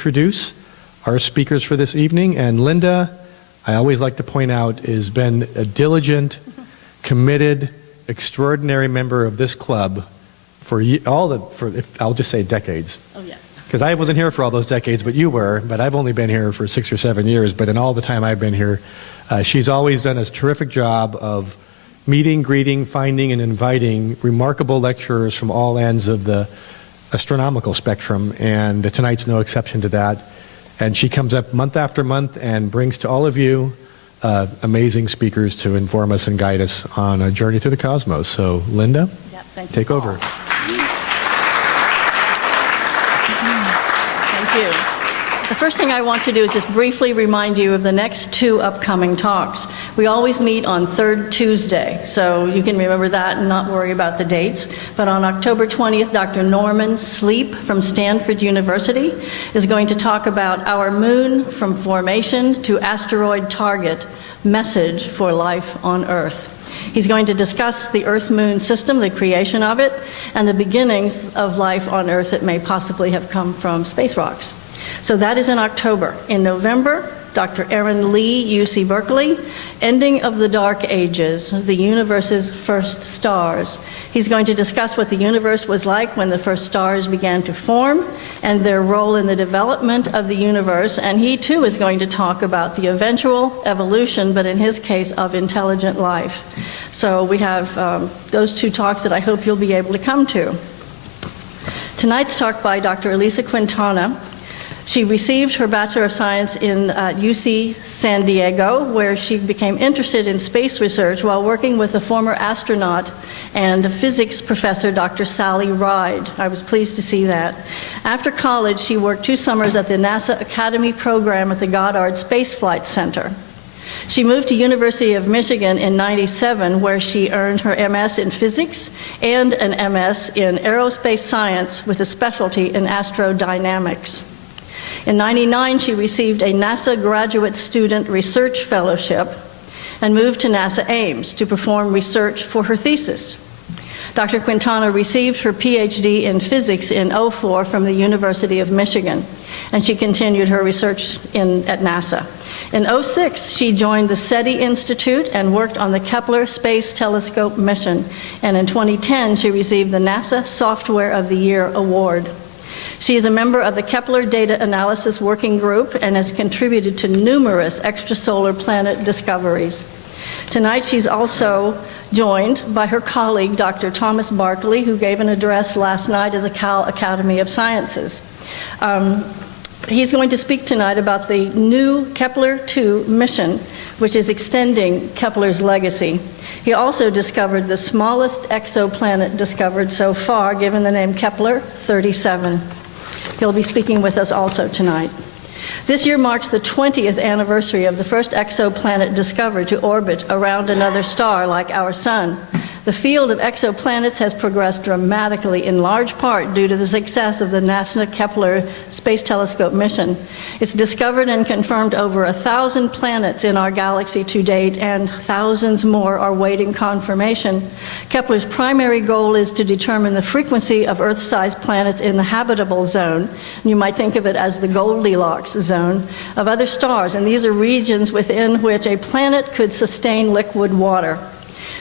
introduce our speakers for this evening. And Linda, I always like to point out, has been a diligent, committed, extraordinary member of this club for I'll just say decades. Oh, yeah. Because I wasn't here for all those decades, but you were. But I've only been here for 6 or 7 years. But in all the time I've been here, she's always done a terrific job of meeting, greeting, finding, and inviting remarkable lecturers from all ends of the astronomical spectrum, and tonight's no exception to that. And she comes up month after month and brings to all of you amazing speakers to inform us and guide us on a journey through the cosmos. So, Linda, take over. Thank you. The first thing I want to do is just briefly remind you of the next 2 upcoming talks. We always meet on third Tuesday, so you can remember that and not worry about the dates. But on October 20th, Dr. Norman Sleep from Stanford University is going to talk about our moon from formation to asteroid target, message for life on Earth. He's going to discuss the Earth-Moon system, the creation of it, and the beginnings of life on Earth that may possibly have come from space rocks. So that is in October. In November, Dr. Aaron Lee, UC Berkeley, Ending of the Dark Ages, the Universe's First Stars. He's going to discuss what the universe was like when the first stars began to form and their role in the development of the universe. And he too is going to talk about the eventual evolution, but in his case, of intelligent life. So we have those 2 talks that I hope you'll be able to come to. Tonight's talk by Dr. Elisa Quintana. She received her Bachelor of Science in UC San Diego, where she became interested in space research while working with the former astronaut and physics professor, Dr. Sally Ride. I was pleased to see that. After college, she worked 2 summers at the NASA Academy program at the Goddard Space Flight Center. She moved to University of Michigan in '97, where she earned her MS in physics and an MS in aerospace science with a specialty in astrodynamics. In '99, she received a NASA Graduate Student Research Fellowship and moved to NASA Ames to perform research for her thesis. Dr. Quintana received her PhD in physics in '04 from the University of Michigan, and she continued her research at NASA. In '06, she joined the SETI Institute and worked on the Kepler Space Telescope mission, and in 2010, she received the NASA Software of the Year Award. She is a member of the Kepler Data Analysis Working Group and has contributed to numerous extrasolar planet discoveries. Tonight, she's also joined by her colleague, Dr. Thomas Barkley, who gave an address last night at the Cal Academy of Sciences. He's going to speak tonight about the new Kepler-2 mission, which is extending Kepler's legacy. He also discovered the smallest exoplanet discovered so far, given the name Kepler-37. He'll be speaking with us also tonight. This year marks the 20th anniversary of the first exoplanet discovered to orbit around another star like our sun. The field of exoplanets has progressed dramatically, in large part due to the success of the NASA Kepler Space Telescope mission. It's discovered and confirmed over 1,000 planets in our galaxy to date, and thousands more are waiting confirmation. Kepler's primary goal is to determine the frequency of Earth-sized planets in the habitable zone. You might think of it as the Goldilocks zone of other stars, and these are regions within which a planet could sustain liquid water.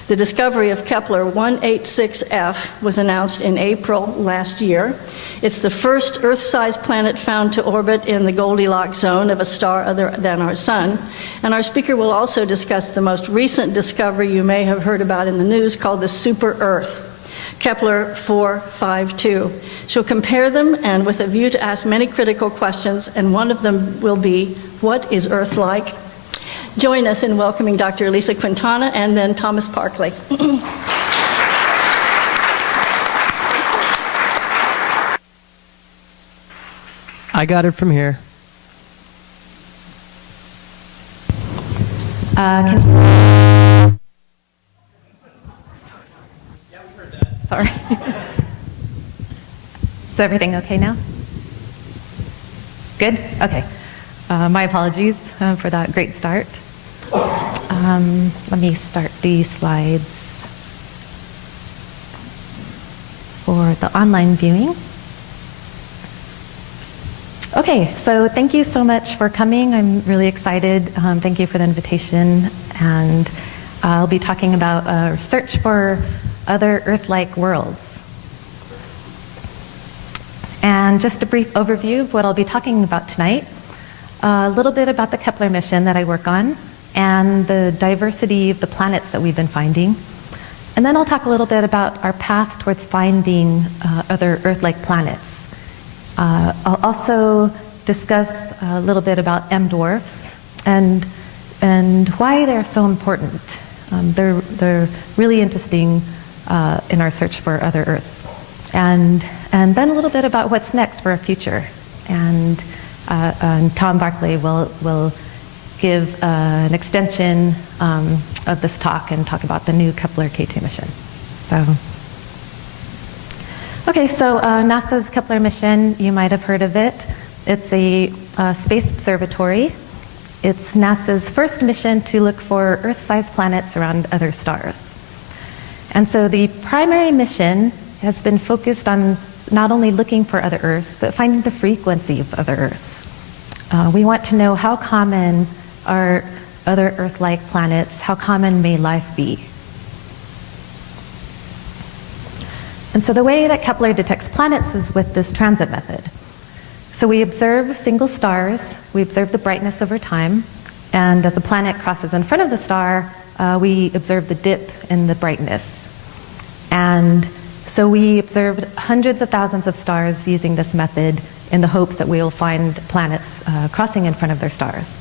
The discovery of Kepler 186f was announced in April last year. It's the first Earth-sized planet found to orbit in the Goldilocks zone of a star other than our sun. And our speaker will also discuss the most recent discovery you may have heard about in the news called the super-Earth, Kepler 452. She'll compare them and with a view to ask many critical questions, and one of them will be, what is Earth like? Join us in welcoming Dr. Elisa Quintana and then Thomas Barkley. I got it from here. Yeah, we heard that. Sorry. Is everything okay now? Good? Okay. My apologies for that great start. Let me start these slides for the online viewing. Okay, so thank you so much for coming. I'm really excited. Thank you for the invitation. And I'll be talking about a search for other Earth-like worlds. And just a brief overview of what I'll be talking about tonight. A little bit about the Kepler mission that I work on and the diversity of the planets that we've been finding. And then I'll talk a little bit about our path towards finding other Earth-like planets. I'll also discuss a little bit about dwarfs and why they're so important. They're really interesting in our search for other Earths. And then a little bit about what's next for our future. And Tom Barclay will give an extension of this talk and talk about the new Kepler K2 mission. Okay, so NASA's Kepler mission, you might have heard of it. It's a space observatory. It's NASA's first mission to look for Earth-sized planets around other stars. And so the primary mission has been focused on not only looking for other Earths, but finding the frequency of other Earths. We want to know how common are other Earth-like planets, how common may life be? And so the way that Kepler detects planets is with this transit method. So we observe single stars, we observe the brightness over time, and as a planet crosses in front of the star, we observe the dip in the brightness. And so we observed hundreds of thousands of stars using this method in the hopes that we will find planets crossing in front of their stars.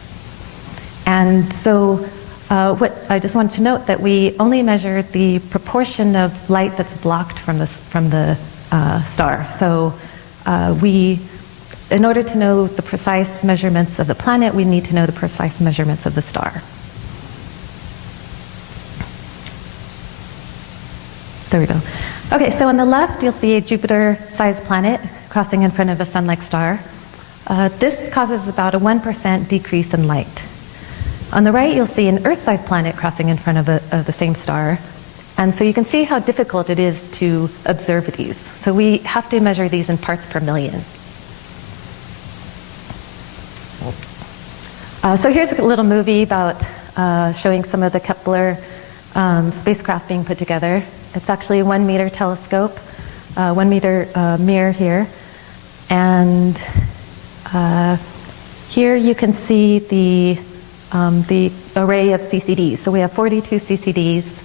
And so what I just wanted to note that we only measured the proportion of light that's blocked from the star. So in order to know the precise measurements of the planet, we need to know the precise measurements of the star. There we go. Okay, so on the left, you'll see a Jupiter-sized planet crossing in front of a sun-like star. This causes about a 1% decrease in light. On the right, you'll see an Earth-sized planet crossing in front of the same star. And so you can see how difficult it is to observe these. So we have to measure these in parts per million. So here's a little movie about showing some of the Kepler spacecraft being put together. It's actually a 1 meter telescope, 1 meter mirror here. And here you can see the array of CCDs. So we have 42 CCDs.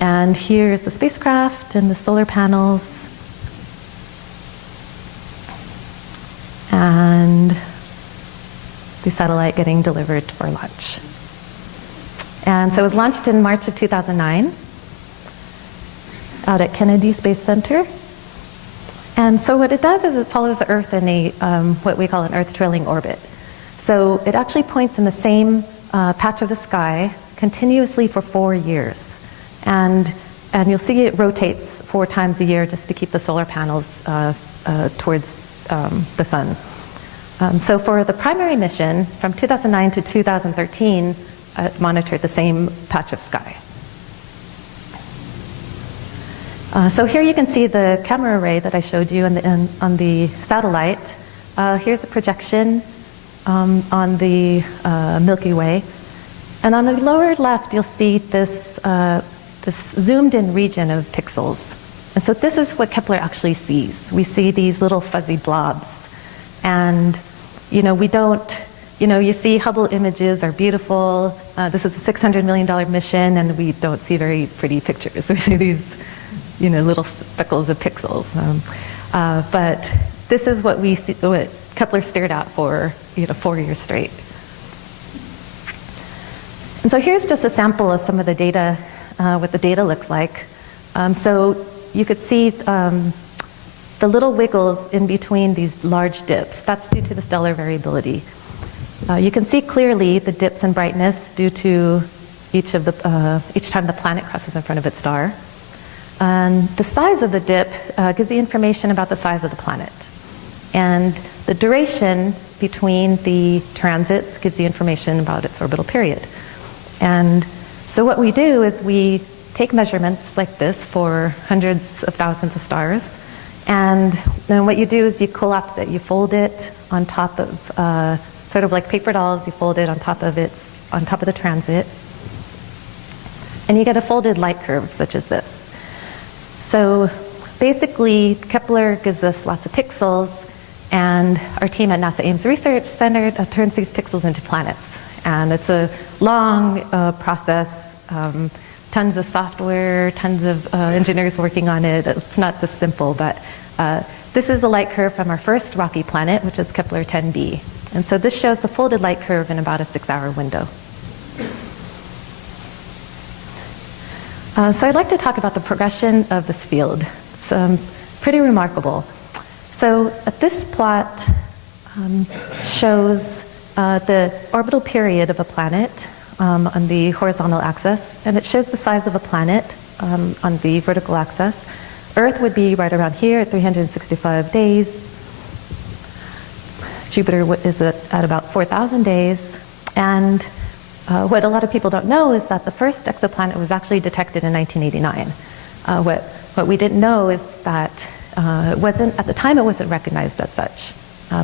And here's the spacecraft and the solar panels. And the satellite getting delivered for launch. And so it was launched in March of 2009 out at Kennedy Space Center. And so what it does is it follows the Earth in a what we call an Earth trailing orbit. So it actually points in the same patch of the sky continuously for 4 years. And you'll see it rotates 4 times a year just to keep the solar panels towards the sun. So for the primary mission, from 2009 to 2013, it monitored the same patch of sky. So here you can see the camera array that I showed you on the satellite. Here's a projection on the Milky Way. And on the lower left, you'll see this zoomed-in region of pixels. And so this is what Kepler actually sees. We see these little fuzzy blobs. And, we don't, you see Hubble images are beautiful. This is a $600 million mission, and we don't see very pretty pictures. We see these, little speckles of pixels. But this is what we see, what Kepler stared at for, 4 years straight. And so here's just a sample of some of the data, what the data looks like. So you could see the little wiggles in between these large dips. That's due to the stellar variability. You can see clearly the dips in brightness due to each time the planet crosses in front of its star. And the size of the dip gives the information about the size of the planet. And the duration between the transits gives the information about its orbital period. And so what we do is we take measurements like this for hundreds of thousands of stars, And then what you do is you collapse it. You fold it on top of, sort of like paper dolls, you fold it on top of the transit. And you get a folded light curve such as this. So basically, Kepler gives us lots of pixels, and our team at NASA Ames Research Center turns these pixels into planets. And it's a long process, tons of software, tons of engineers working on it. It's not this simple, but this is the light curve from our first rocky planet, which is Kepler 10b. And so this shows the folded light curve in about a 6-hour window. So I'd like to talk about the progression of this field. It's pretty remarkable. So this plot shows the orbital period of a planet on the horizontal axis, and it shows the size of a planet on the vertical axis. Earth would be right around here at 365 days. Jupiter is at about 4,000 days. And what a lot of people don't know is that the first exoplanet was actually detected in 1989. What we didn't know is that it wasn't, at the time, it wasn't recognized as such.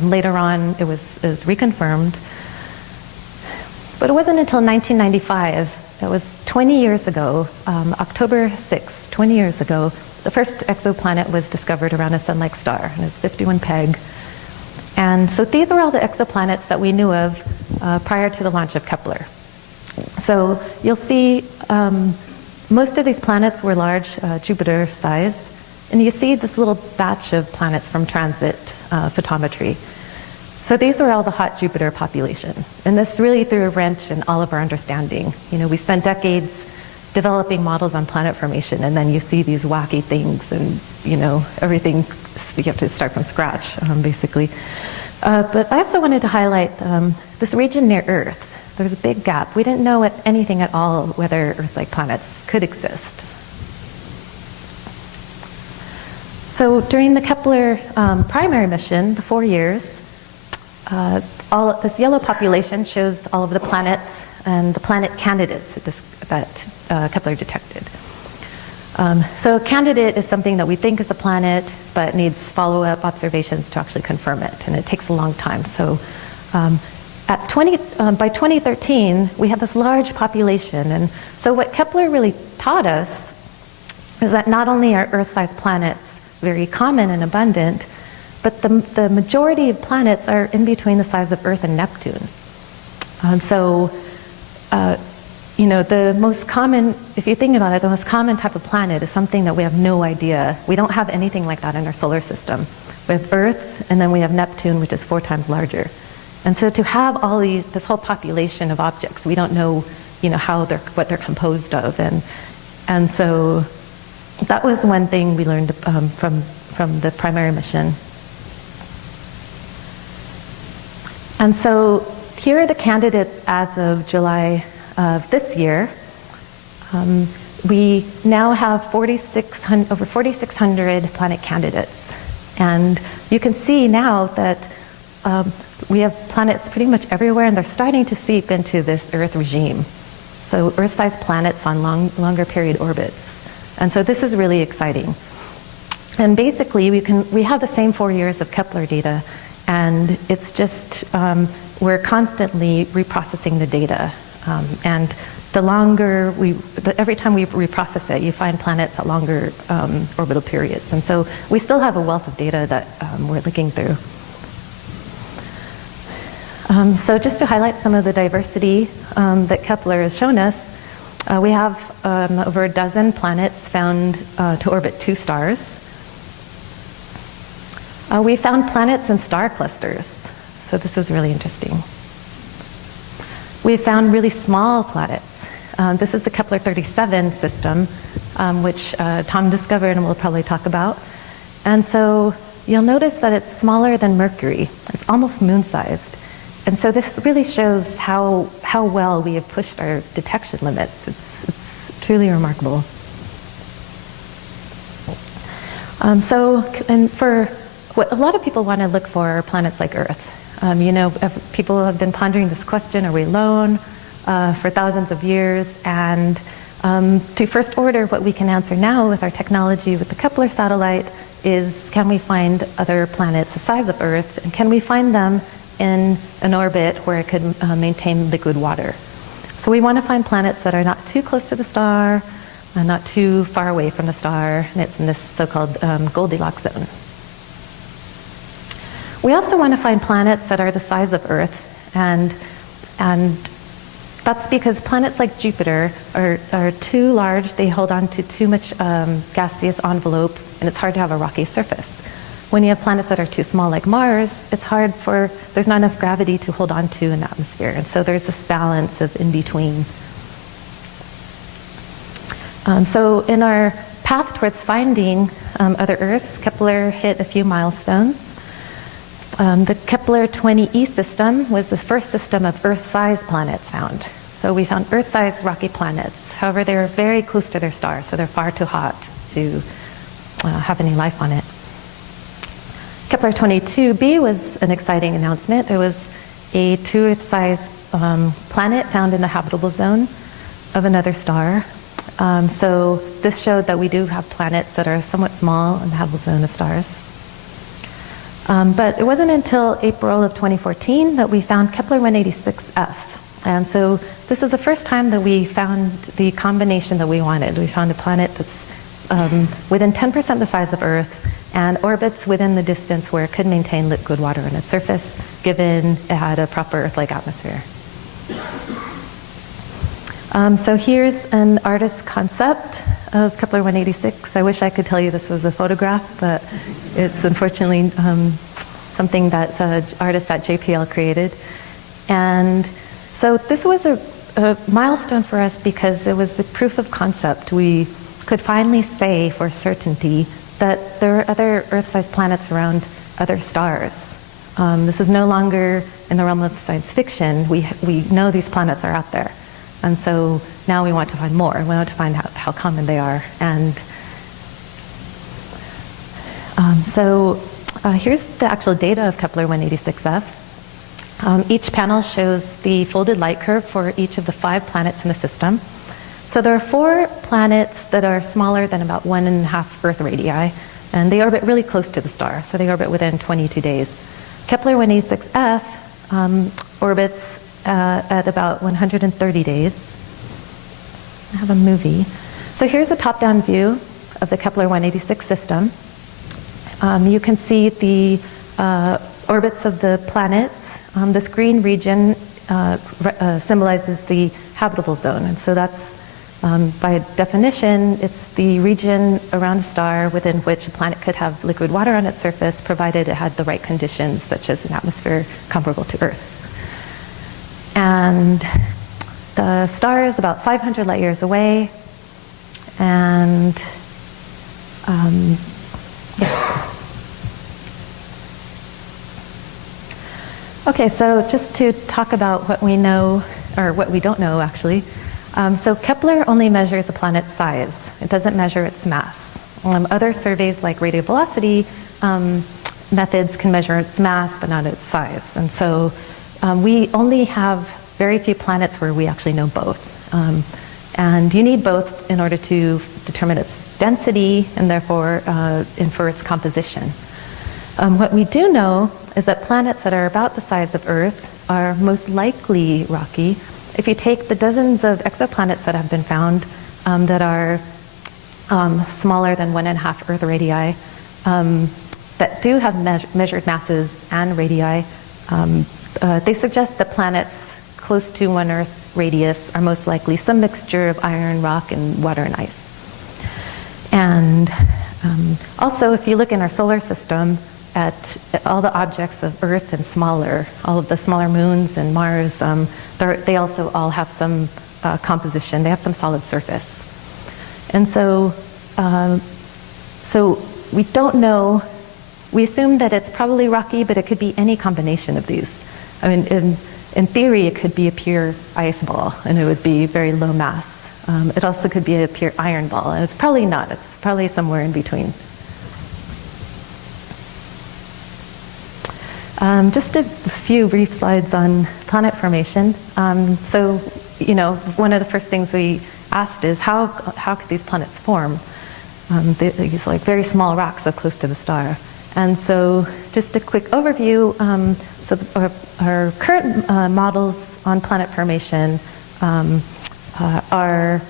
Later on, it was reconfirmed. But it wasn't until 1995, it was 20 years ago, October 6, 20 years ago, the first exoplanet was discovered around a sun-like star, and it's 51 Peg. And so these were all the exoplanets that we knew of prior to the launch of Kepler. So you'll see most of these planets were large, Jupiter size, and you see this little batch of planets from transit photometry. So these were all the hot Jupiter population, and this really threw a wrench in all of our understanding. You know, we spent decades developing models on planet formation, and then you see these wacky things, and you know, everything, you have to start from scratch, basically. But I also wanted to highlight this region near Earth. There's a big gap. We didn't know anything at all whether Earth-like planets could exist. So during the Kepler primary mission, the 4 years, this yellow population shows all of the planets and the planet candidates that Kepler detected. So a candidate is something that we think is a planet, but needs follow-up observations to actually confirm it, and it takes a long time. So by 2013, we had this large population, and so what Kepler really taught us is that not only are Earth-sized planets very common and abundant, but the majority of planets are in between the size of Earth and Neptune. You know, the most common, if you think about it, the most common type of planet is something that we have no idea. We don't have anything like that in our solar system. We have Earth, and then we have Neptune, which is 4 times larger. And so to have all this whole population of objects, we don't know, you know, what they're composed of, and so that was one thing we learned from the primary mission. And so here are the candidates as of July of this year. We now have over 4,600 planet candidates. And you can see now that we have planets pretty much everywhere, and they're starting to seep into this Earth regime. So Earth-sized planets on longer period orbits. And so this is really exciting. And basically, we have the same 4 years of Kepler data, and it's just, we're constantly reprocessing the data. And the longer every time we reprocess it, you find planets at longer orbital periods. And so we still have a wealth of data that we're looking through. So just to highlight some of the diversity that Kepler has shown us, we have over a dozen planets found to orbit 2 stars. We found planets in star clusters, so this is really interesting. We found really small planets. This is the Kepler 37 system, which Tom discovered and we'll probably talk about. And so you'll notice that it's smaller than Mercury. It's almost moon-sized. And so this really shows how well we have pushed our detection limits. It's truly remarkable. And for what a lot of people want to look for are planets like Earth. You know, people have been pondering this question, are we alone, for thousands of years? And to first order, what we can answer now with our technology with the Kepler satellite is, can we find other planets the size of Earth, and can we find them in an orbit where it could maintain liquid water? So we want to find planets that are not too close to the star, not too far away from the star, and it's in this so-called Goldilocks zone. We also want to find planets that are the size of Earth, and that's because planets like Jupiter are too large, they hold on to too much gaseous envelope, and it's hard to have a rocky surface. When you have planets that are too small like Mars, there's not enough gravity to hold on to an atmosphere, and so there's this balance of in between. So in our path towards finding other Earths, Kepler hit a few milestones. The Kepler 20e system was the first system of Earth-sized planets found. So we found Earth-sized rocky planets. However, they're very close to their star, so they're far too hot to have any life on it. Kepler 22b was an exciting announcement. There was a 2 Earth-sized planet found in the habitable zone of another star. So this showed that we do have planets that are somewhat small in the habitable zone of stars. But it wasn't until April of 2014 that we found Kepler 186f. And so this is the first time that we found the combination that we wanted. We found a planet that's within 10% the size of Earth and orbits within the distance where it could maintain liquid water on its surface, given it had a proper Earth-like atmosphere. So here's an artist's concept of Kepler 186. I wish I could tell you this was a photograph, but it's unfortunately something that artists at JPL created. And so this was a milestone for us because it was a proof of concept. We could finally say for certainty that there are other Earth-sized planets around other stars. This is no longer in the realm of science fiction. We know these planets are out there. And so now we want to find more. We want to find out how common they are. And here's the actual data of Kepler 186f. Each panel shows the folded light curve for each of the 5 planets in the system. So there are 4 planets that are smaller than about 1.5 Earth radii, and they orbit really close to the star. So they orbit within 22 days. Kepler 186f orbits at about 130 days. I have a movie. So here's a top-down view of the Kepler 186 system. You can see the orbits of the planets. This green region symbolizes the habitable zone, and so that's, by definition, it's the region around a star within which a planet could have liquid water on its surface, provided it had the right conditions, such as an atmosphere comparable to Earth's. And the star is about 500 light years away. And yes. Okay, so just to talk about what we know, or what we don't know actually. So Kepler only measures a planet's size. It doesn't measure its mass. Other surveys like radial velocity methods can measure its mass but not its size. And so we only have very few planets where we actually know both. And you need both in order to determine its density and therefore infer its composition. What we do know is that planets that are about the size of Earth are most likely rocky. If you take the dozens of exoplanets that have been found that are smaller than 1.5 Earth radii, that do have measured masses and radii, they suggest that planets close to 1 Earth radius are most likely some mixture of iron, rock, and water and ice. And also, if you look in our solar system at all the objects of Earth and smaller, all of the smaller moons and Mars, they also all have some composition. They have some solid surface. And so, so we don't know. We assume that it's probably rocky, but it could be any combination of these. I mean, in theory, it could be a pure ice ball, and it would be very low mass. It also could be a pure iron ball, and it's probably not. It's probably somewhere in between. Just a few brief slides on planet formation. So, you know, one of the first things we asked is how could these planets form? these like very small rocks so close to the star. And so just a quick overview. Our current models on planet formation are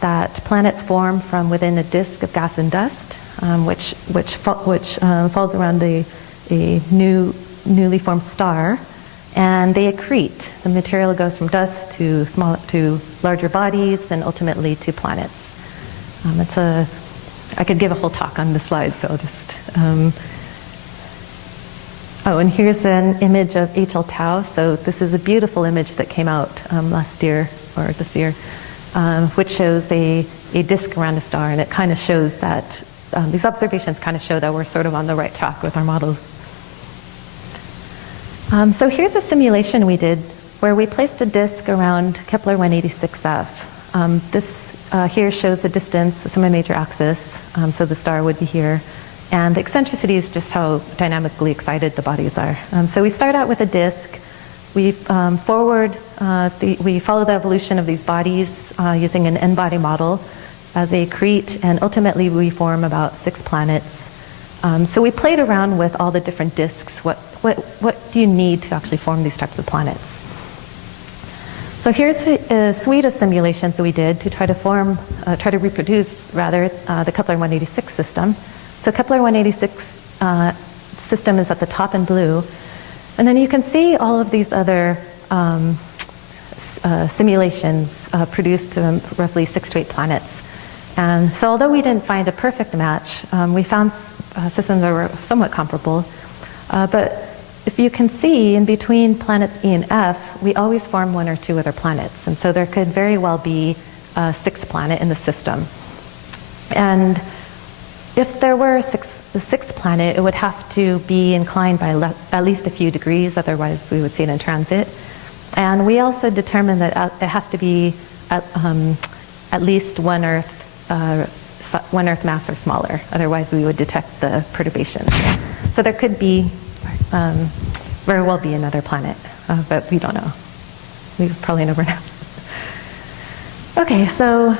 that planets form from within a disk of gas and dust, which falls around a newly formed star, and they accrete. The material goes from dust to larger bodies, and ultimately to planets. I could give a whole talk on this slide, so I'll just. And here's an image of HL Tau. So this is a beautiful image that came out last year or this year, which shows a disk around a star, and it kind of shows that these observations kind of show that we're sort of on the right track with our models. So here's a simulation we did where we placed a disk around Kepler 186f. This here shows the distance, the semi-major axis, so the star would be here. And the eccentricity is just how dynamically excited the bodies are. So we start out with a disk. We we follow the evolution of these bodies using an n-body model as they accrete, and ultimately we form about 6 planets. So we played around with all the different disks. What do you need to actually form these types of planets? So here's a suite of simulations that we did to try to reproduce the Kepler 186 system. So Kepler 186 system is at the top in blue. And then you can see all of these other simulations produced roughly 6 to 8 planets. And so although we didn't find a perfect match, we found systems that were somewhat comparable. But if you can see, in between planets E and F, we always form 1 or 2 other planets. And so there could very well be a 6th planet in the system. And if there were a 6th planet, it would have to be inclined by at least a few degrees, otherwise we would see it in transit. And we also determined that it has to be at least 1 Earth mass or smaller, otherwise we would detect the perturbations. So there could be, very well be another planet, but we don't know. We probably never know. Okay, so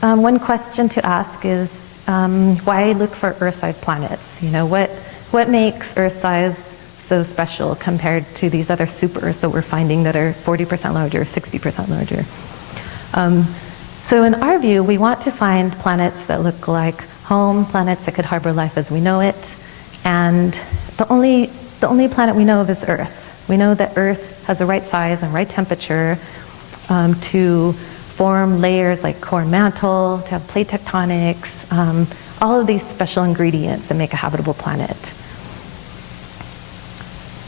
one question to ask is, why look for Earth-sized planets? You know, what makes Earth-size so special compared to these other super-Earths that we're finding that are 40% larger, 60% larger? So in our view, we want to find planets that look like home, planets that could harbor life as we know it. And the only planet we know of is Earth. We know that Earth has the right size and right temperature to form layers like core and mantle, to have plate tectonics, all of these special ingredients that make a habitable planet.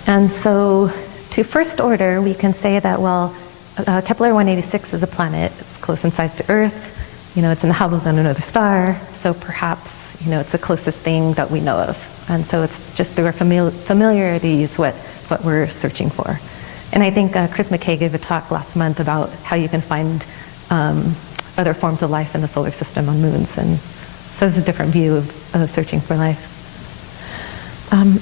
And so to first order, we can say that, well, Kepler 186 is a planet. It's close in size to Earth. You know, it's in the habitable zone of another star. So perhaps, you know, it's the closest thing that we know of. And so it's just through our familiarity is what we're searching for. And I think Chris McKay gave a talk last month about how you can find other forms of life in the solar system on moons. And so it's a different view of searching for life.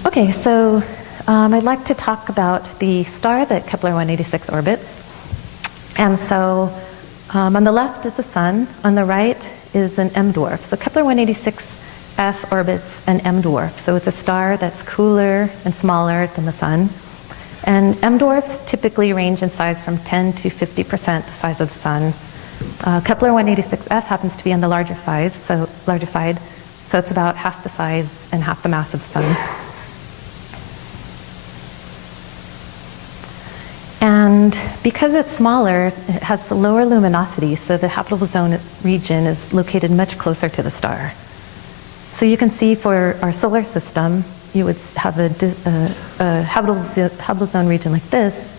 Okay, so I'd like to talk about the star that Kepler 186 orbits. And so on the left is the sun, on the right is an M dwarf. So Kepler 186f orbits an M dwarf. So it's a star that's cooler and smaller than the sun. And M dwarfs typically range in size from 10 to 50% the size of the sun. Kepler 186f happens to be on the larger side, so it's about half the size and half the mass of the sun. And because it's smaller, it has the lower luminosity, so the habitable zone region is located much closer to the star. So you can see for our solar system, you would have a habitable zone region like this.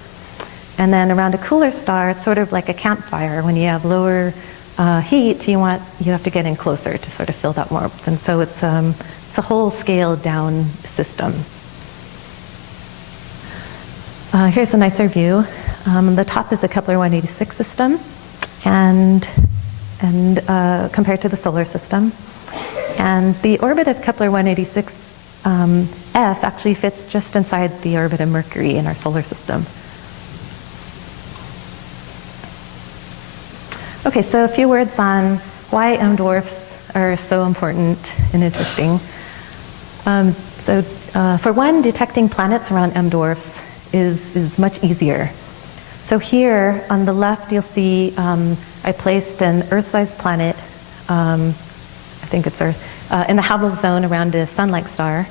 And then around a cooler star, it's sort of like a campfire. When you have lower heat, you have to get in closer to sort of fill that warmth. And so it's a whole scale down system. Here's a nicer view. The top is the Kepler 186 system, and compared to the solar system. And the orbit of Kepler 186 F actually fits just inside the orbit of Mercury in our solar system. Okay, so a few words on why M dwarfs are so important and interesting. For one, detecting planets around M dwarfs is much easier. So here on the left, you'll see I placed an Earth-sized planet, I think it's Earth, in the habitable zone around a sun-like star.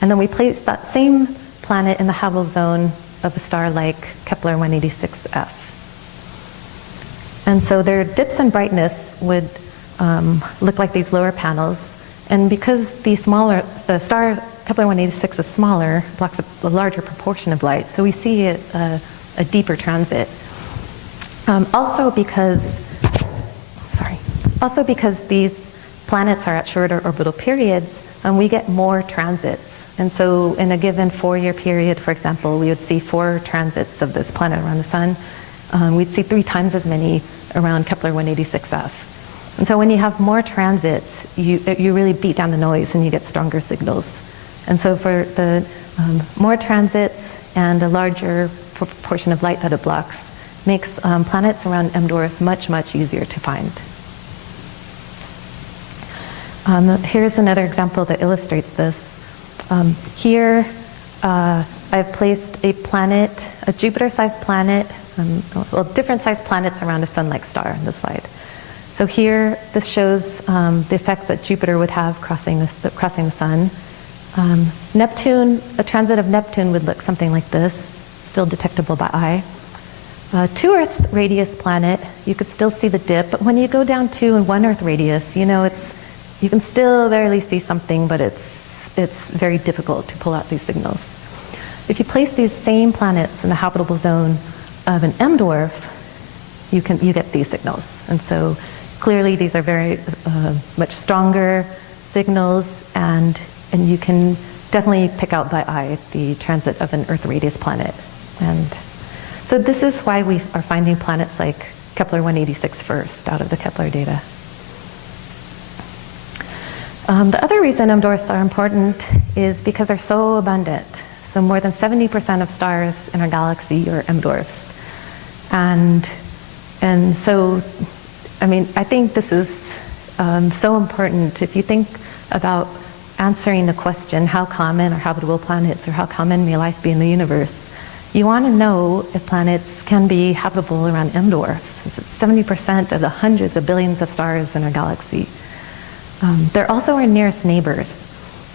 And then we placed that same planet in the habitable zone of a star like Kepler 186f. And so their dips in brightness would look like these lower panels. And because the star Kepler 186 is smaller, blocks a larger proportion of light, so we see a deeper transit. Also because these planets are at shorter orbital periods, we get more transits. And so in a given 4-year period, for example, we would see 4 transits of this planet around the sun. We'd see 3 times as many around Kepler 186f. And so when you have more transits, you really beat down the noise and you get stronger signals. And so for the more transits and a larger proportion of light that it blocks makes planets around M dwarfs much, much easier to find. Here's another example that illustrates this. Here I've placed a planet, a Jupiter-sized planet, different-sized planets around a sun-like star on this slide. So here, this shows the effects that Jupiter would have crossing the sun. Neptune, a transit of Neptune would look something like this, still detectable by eye. 2-Earth radius planet, you could still see the dip, but when you go down 2 and 1 Earth radius, you can still barely see something, but it's very difficult to pull out these signals. If you place these same planets in the habitable zone of an M dwarf, you get these signals. And so clearly these are very much stronger signals, and you can definitely pick out by eye the transit of an Earth radius planet. And so this is why we are finding planets like Kepler 186 first out of the Kepler data. The other reason M dwarfs are important is because they're so abundant. So more than 70% of stars in our galaxy are M dwarfs. And so, I think this is so important. If you think about answering the question, how common are habitable planets, or how common may life be in the universe, you want to know if planets can be habitable around M dwarfs. It's 70% of the hundreds of billions of stars in our galaxy. They're also our nearest neighbors.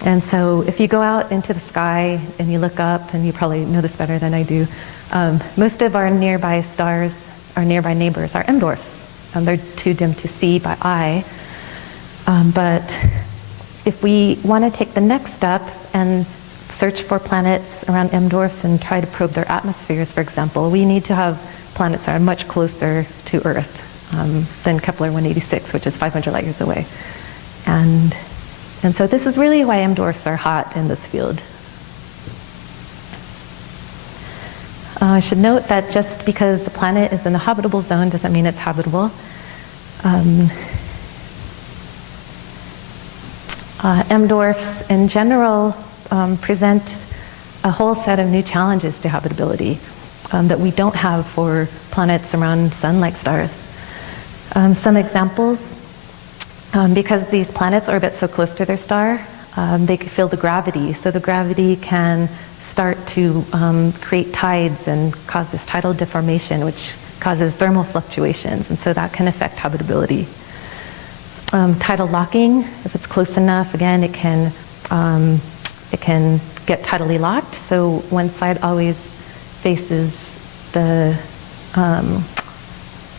And so if you go out into the sky and you look up, and you probably know this better than I do, most of our nearby stars, our nearby neighbors, are M dwarfs. They're too dim to see by eye. But if we want to take the next step and search for planets around M dwarfs and try to probe their atmospheres, for example, we need to have planets that are much closer to Earth than Kepler 186, which is 500 light years away. And so this is really why M dwarfs are hot in this field. I should note that just because the planet is in the habitable zone doesn't mean it's habitable. M dwarfs in general present a whole set of new challenges to habitability that we don't have for planets around sun-like stars. Some examples, because these planets orbit so close to their star, they can feel the gravity. So the gravity can start to create tides and cause this tidal deformation, which causes thermal fluctuations, and so that can affect habitability. Tidal locking, if it's close enough, again, it can get tidally locked. So one side always faces the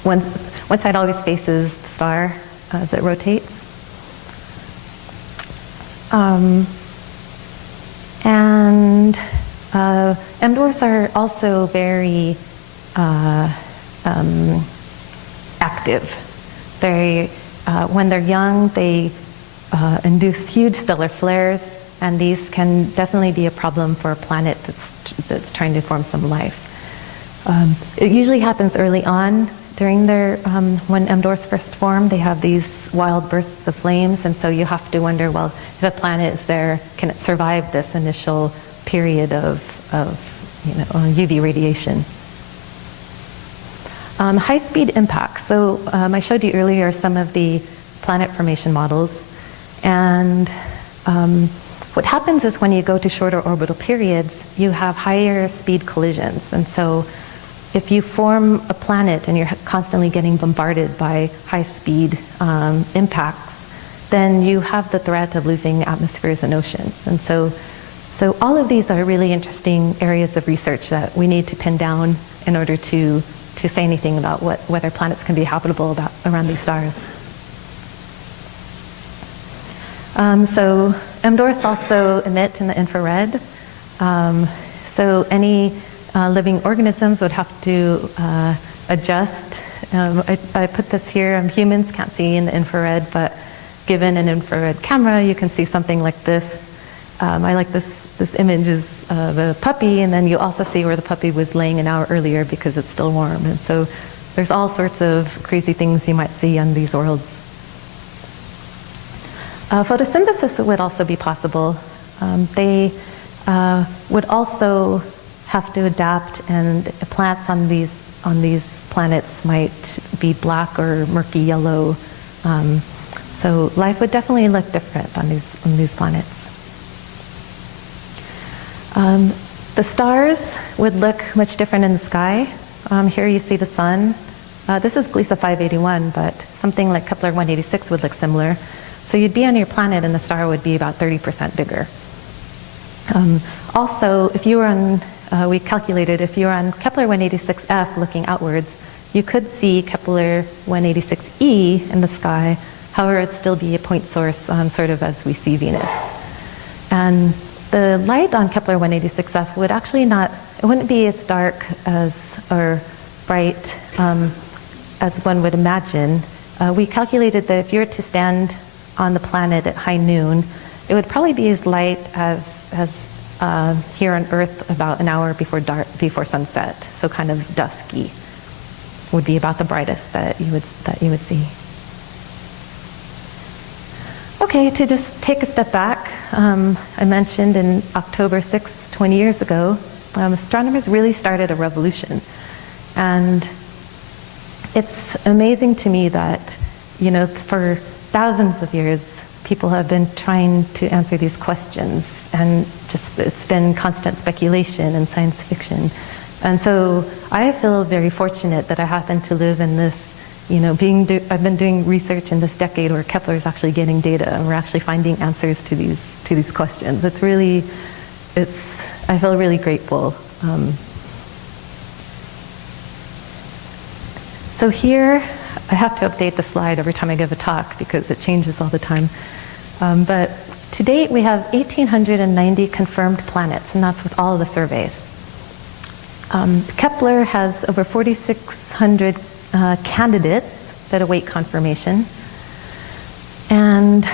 one side always faces the star as it rotates. And M dwarfs are also very active. When they're young, they induce huge stellar flares, and these can definitely be a problem for a planet that's trying to form some life. It usually happens early on during when M dwarfs first form. They have these wild bursts of flames, and so you have to wonder, well, if a planet is there, can it survive this initial period of UV radiation? High-speed impacts. So I showed you earlier some of the planet formation models. And what happens is when you go to shorter orbital periods, you have higher speed collisions. And so if you form a planet and you're constantly getting bombarded by high speed impacts, then you have the threat of losing atmospheres and oceans. And so all of these are really interesting areas of research that we need to pin down in order to say anything about whether planets can be habitable around these stars. So dwarfs also emit in the infrared. So any living organisms would have to adjust. I put this here. Humans can't see in the infrared, but given an infrared camera, you can see something like this. I like this image is the puppy, and then you also see where the puppy was laying an hour earlier because it's still warm. And so there's all sorts of crazy things you might see on these worlds. Photosynthesis would also be possible. They would also have to adapt, and plants on these planets might be black or murky yellow. So life would definitely look different on these planets. The stars would look much different in the sky. Here you see the sun. This is Elisa 581, but something like Kepler 186 would look similar. So you'd be on your planet and the star would be about 30% bigger. Also, if you were on, we calculated, if you were on Kepler 186f looking outwards, you could see Kepler 186e in the sky. However, it'd still be a point source, sort of as we see Venus. And the light on Kepler 186f would actually it wouldn't be as dark or bright as one would imagine. We calculated that if you were to stand on the planet at high noon, it would probably be as light as here on Earth about an hour before sunset. So kind of dusky would be about the brightest that you would see. Okay, to just take a step back, I mentioned in October 6th, 20 years ago, astronomers really started a revolution. And it's amazing to me that, for thousands of years, people have been trying to answer these questions, and it's been constant speculation and science fiction. And so I feel very fortunate that I happen to live in this, I've been doing research in this decade where Kepler is actually getting data, and we're actually finding answers to these questions. I feel really grateful. So here, I have to update the slide every time I give a talk because it changes all the time. But to date, we have 1,890 confirmed planets, and that's with all of the surveys. Kepler has over 4,600 candidates that await confirmation. And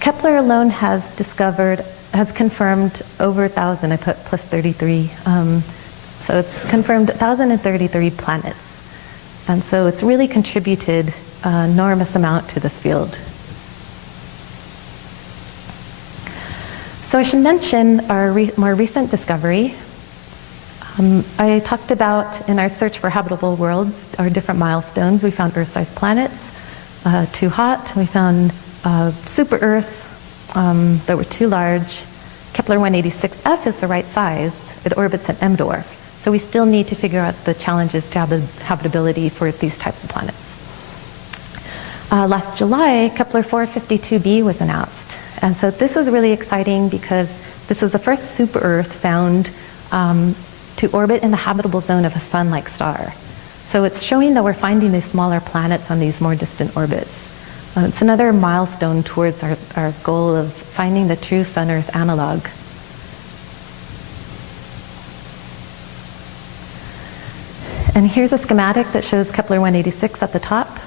Kepler alone has confirmed over 1,000. I put plus 33. So it's confirmed 1,033 planets. And so it's really contributed an enormous amount to this field. So I should mention our more recent discovery. I talked about in our search for habitable worlds, our different milestones. We found Earth-sized planets, too hot. We found super Earth that were too large. Kepler 186f is the right size. It orbits an M-dwarf. So we still need to figure out the challenges to habitability for these types of planets. Last July, Kepler 452b was announced. And so this was really exciting because this was the first super Earth found to orbit in the habitable zone of a sun-like star. So it's showing that we're finding these smaller planets on these more distant orbits. It's another milestone towards our goal of finding the true Sun-Earth analog. And here's a schematic that shows Kepler 186 at the top,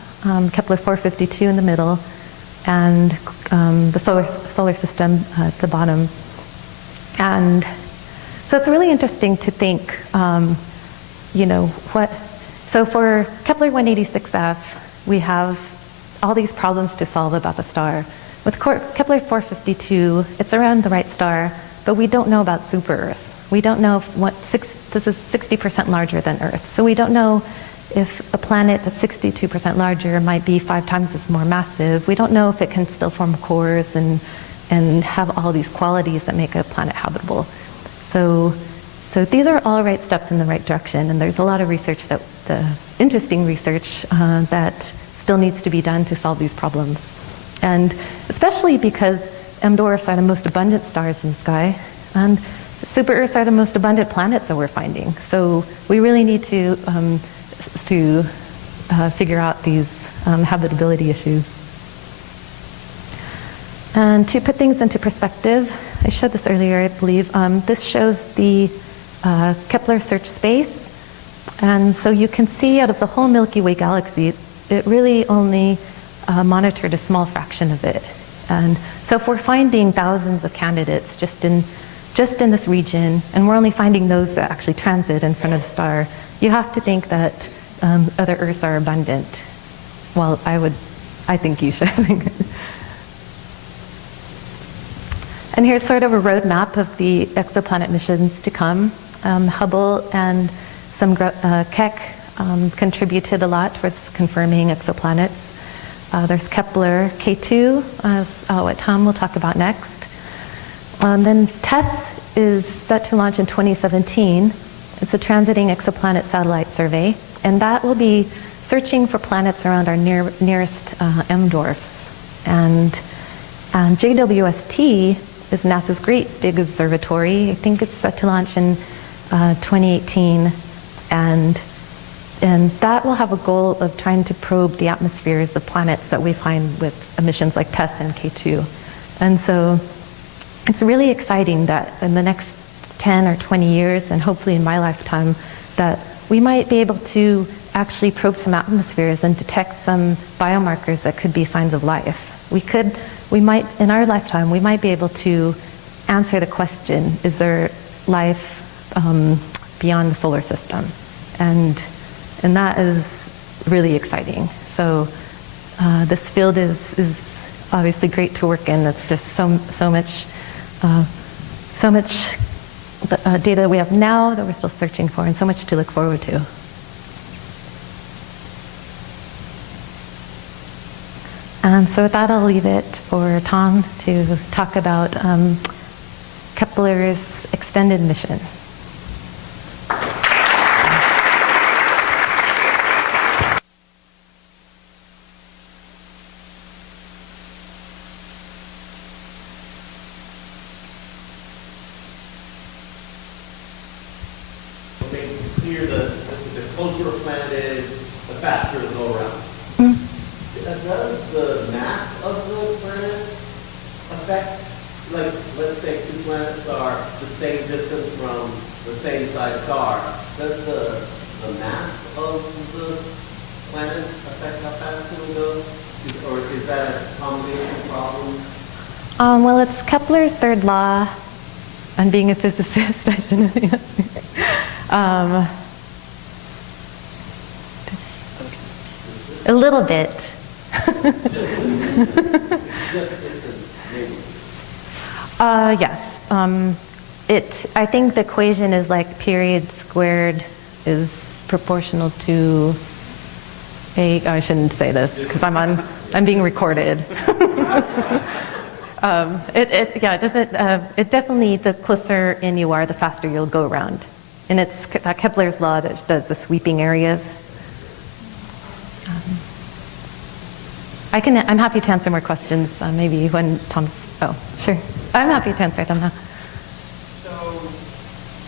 Kepler 452 in the middle, and the solar system at the bottom. And so it's really interesting to think, so for Kepler 186f, we have all these problems to solve about the star. With Kepler 452, it's around the right star, but we don't know about super Earth. We don't know if this is 60% larger than Earth. So we don't know if a planet that's 62% larger might be 5 times as more massive, we don't know if it can still form cores and have all these qualities that make a planet habitable. So these are all right steps in the right direction, and there's a lot of research interesting research that still needs to be done to solve these problems. And especially because M dwarfs are the most abundant stars in the sky, and super Earths are the most abundant planets that we're finding. So we really need to figure out these habitability issues. And to put things into perspective, I showed this earlier, I believe. This shows the Kepler search space. And so you can see out of the whole Milky Way galaxy, it really only monitored a small fraction of it. And so if we're finding thousands of candidates just in this region, and we're only finding those that actually transit in front of the star, you have to think that other Earths are abundant. Well, I think you should. And here's sort of a roadmap of the exoplanet missions to come. Hubble and some Keck contributed a lot towards confirming exoplanets. There's Kepler K2, what Tom will talk about next. Then TESS is set to launch in 2017. It's a transiting exoplanet satellite survey, and that will be searching for planets around our nearest M dwarfs. And JWST is NASA's great big observatory. I think it's set to launch in 2018, and that will have a goal of trying to probe the atmospheres of planets that we find with missions like TESS and K2. And so it's really exciting that in the next 10 or 20 years, and hopefully in my lifetime, that we might be able to actually probe some atmospheres and detect some biomarkers that could be signs of life. We might, in our lifetime, we might be able to answer the question, is there life beyond the solar system? And that is really exciting. So this field is obviously great to work in. It's just so much data that we have now that we're still searching for, and so much to look forward to. And so with that, I'll leave it for Tom to talk about Kepler's extended mission. Clear the closer a planet is, the faster it'll go around. Mm-hmm. Does the mass of the planet affect, like, let's say 2 planets are the same distance from the same size star? Does the mass of the planet affect how fast it will go? Or is that a combination problem? Well, it's Kepler's third law. And being a physicist, I should know the answer. A little bit. Yes. I think the equation is like period squared is proportional to I shouldn't say this because I'm being recorded. It definitely, the closer in you are, the faster you'll go around. And it's Kepler's law that does the sweeping areas. I'm happy to answer more questions, maybe when Tom's, sure. I'm happy to answer them now. So,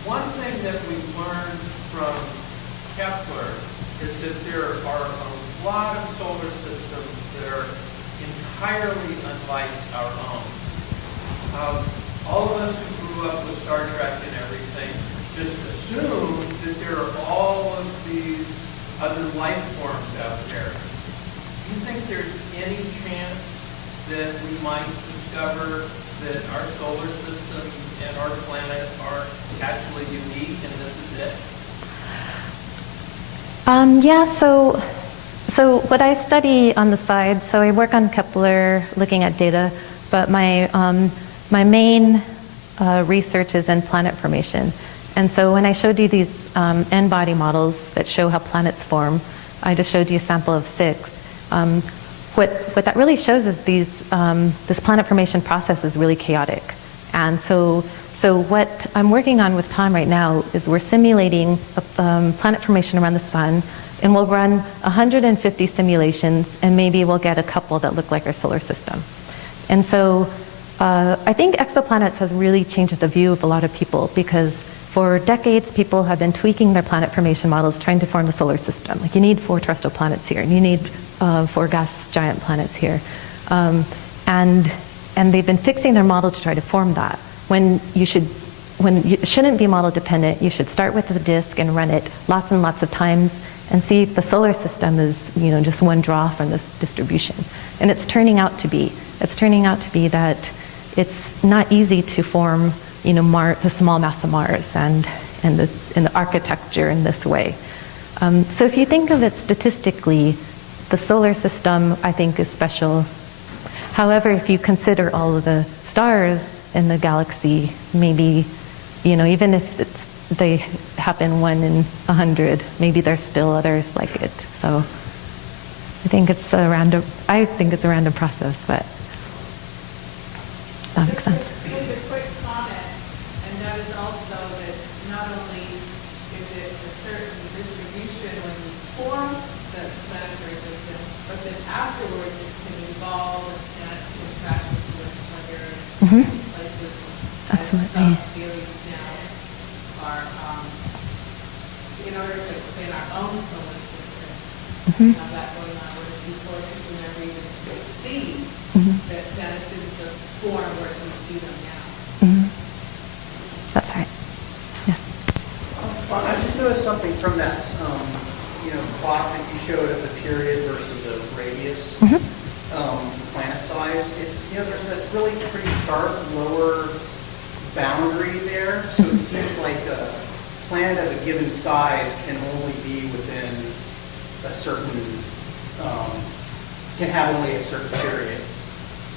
one thing that we've learned from Kepler is that there are a lot of solar systems that are entirely unlike our own. All of us who grew up with Star Trek and everything just assume that there are all of these other life forms out there. Do you think there's any chance that we might discover that our solar system and our planet are actually unique and this is it? Yeah, so what I study on the side, so I work on Kepler looking at data, but my main research is in planet formation. And so when I showed you these N-body models that show how planets form, I just showed you a sample of 6. What that really shows is this planet formation process is really chaotic. And so what I'm working on with Tom right now is we're simulating planet formation around the sun, and we'll run 150 simulations, and maybe we'll get a couple that look like our solar system. And so I think exoplanets has really changed the view of a lot of people, because for decades people have been tweaking their planet formation models trying to form the solar system. Like, you need 4 terrestrial planets here, and you need 4 gas giant planets here. And they've been fixing their model to try to form that. When it shouldn't be model dependent, you should start with the disk and run it lots and lots of times and see if the solar system is, just one draw from this distribution. And it's turning out to be. It's turning out to be that it's not easy to form, the small mass of Mars and the architecture in this way. So if you think of it statistically, the solar system, I think, is special. However, if you consider all of the stars in the galaxy, maybe, even if they happen 1 in 100, maybe there's still others like it. So I think it's a random process, but that makes sense. Just a quick comment, and that is also that not only is it a certain distribution when you form the planetary system, but then afterwards it can evolve and interact with other places. Absolutely. Theories now are, in order to explain our own solar system, have that going on, where before people never even could see that planets in the form where we see them now. That's right. Yes. Well, I just noticed something from that, plot that you showed of the period versus the radius, planet size. There's that really pretty sharp lower boundary there. So it seems like a planet of a given size can only be within a certain, can have only a certain period,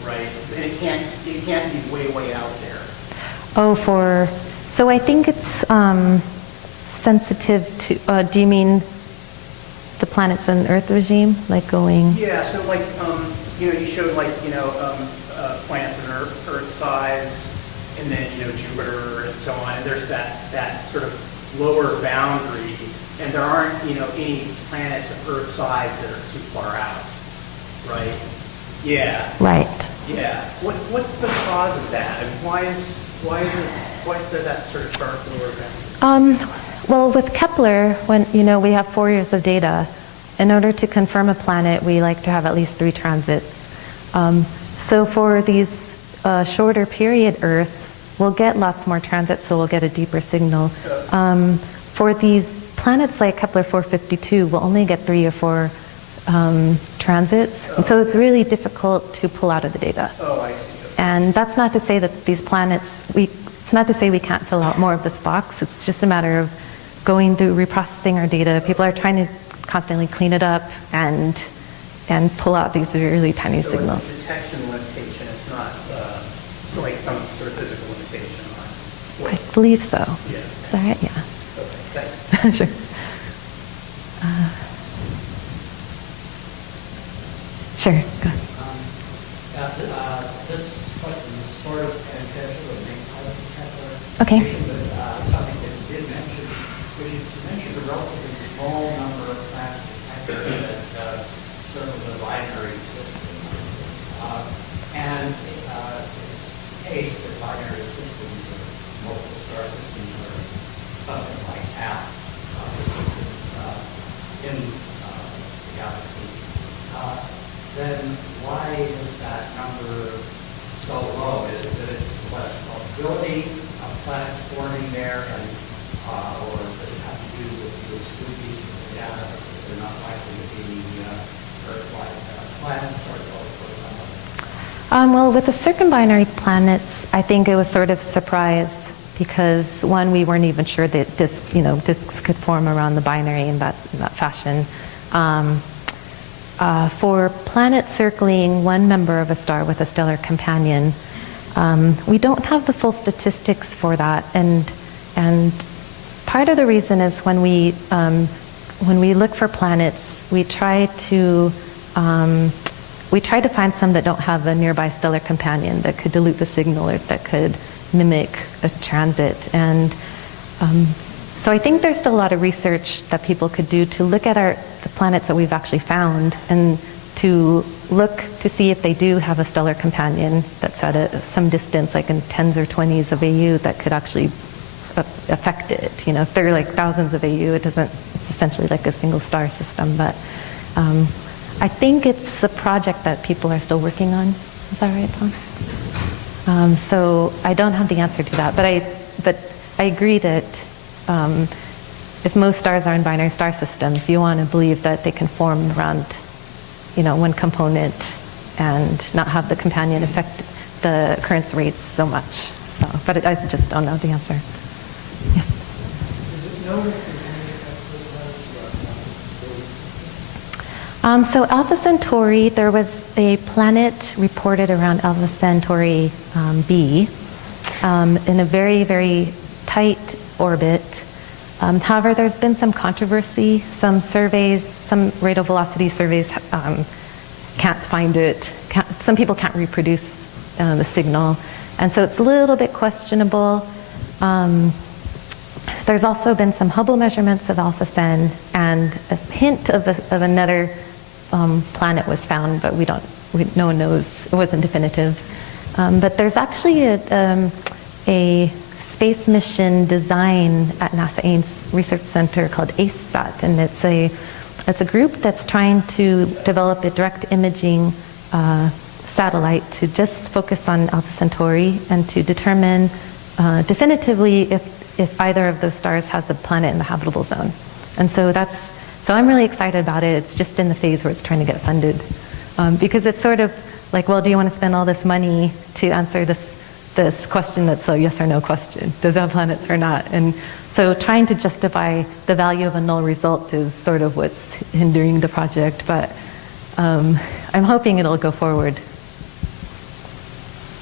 right? And it can't be way out there. So I think it's sensitive to, do you mean the planets in Earth regime, like going? Yeah, so like, you showed like, planets in Earth size, and then, Jupiter and so on, and there's that sort of lower boundary, and there aren't, any planets of Earth size that are too far out, right? Yeah. Right. Yeah. What's the cause of that? And why is there that sort of sharp lower boundary? Well, with Kepler, when we have 4 years of data, in order to confirm a planet, we like to have at least 3 transits. So for these shorter period Earths, we'll get lots more transits, so we'll get a deeper signal. For these planets like Kepler 452, we'll only get 3 or 4 transits, and so it's really difficult to pull out of the data. Oh, I see. And that's not to say that these planets, it's not to say we can't fill out more of this box. It's just a matter of going through reprocessing our data. People are trying to constantly clean it up and pull out these really tiny signals. It's a detection limitation. It's not it's like some sort of physical limitation on I believe so. Yeah. Is that right? Yeah. Okay, thanks. Sure. Sure. Go ahead. This question is sort of tangential and may part of the Kepler. Okay. But something that you did mention, which is you mentioned a relatively small number of planets detected that circle the binary system. And it's case that binary systems or multiple star systems are something like half in the galaxy. Then why is that number so low? Is it that it's less probability of planets forming there, and or does it have to do with the species of the data that they're not likely to be Earth-like planets, or something? Well, with the circumbinary planets, I think it was sort of a surprise because, one, we weren't even sure that disks could form around the binary in that fashion. For planets circling one member of a star with a stellar companion, we don't have the full statistics for that, and part of the reason is when we look for planets, we try to find some that don't have a nearby stellar companion that could dilute the signal or that could mimic a transit. And so I think there's still a lot of research that people could do to look at the planets that we've actually found and to look to see if they do have a stellar companion that's at some distance, like in 10s or 20s of AU, that could actually affect it. You know, if they're like thousands of AU, it's essentially like a single star system. But I think it's a project that people are still working on. Is that right, Tom? So I don't have the answer to that, but I agree that if most stars are in binary star systems, you want to believe that they can form around, you know, one component and not have the companion affect the occurrence rates so much. So, but I just don't know the answer. Yes. Is it known if there's any exoplanets around Alpha Centauri? So Alpha Centauri, there was a planet reported around Alpha Centauri b in a very, very tight orbit. However, there's been some controversy. Some surveys, some radial velocity surveys can't find it. Some people can't reproduce the signal. And so it's a little bit questionable. There's also been some Hubble measurements of Alpha Cen, and a hint of another planet was found, but no one knows. It wasn't definitive. But there's actually a space mission design at NASA Ames Research Center called ACESat, and it's a group that's trying to develop a direct imaging satellite to just focus on Alpha Centauri and to determine definitively if either of those stars has a planet in the habitable zone. And so I'm really excited about it. It's just in the phase where it's trying to get funded. Because it's sort of like, well, do you want to spend all this money to answer this question that's a yes or no question? Does it have planets or not? And so trying to justify the value of a null result is sort of what's hindering the project. But I'm hoping it'll go forward.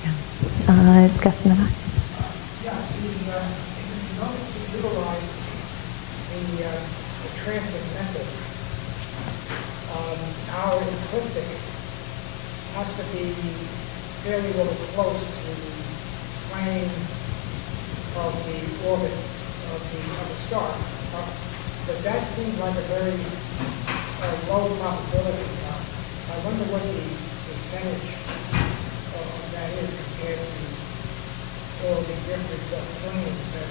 Yeah. Gus in the back. Transit method, our ecliptic has to be fairly little close to the plane of the orbit of the star. But that seems like a very low probability. I wonder what the percentage of that is compared to all the different planes that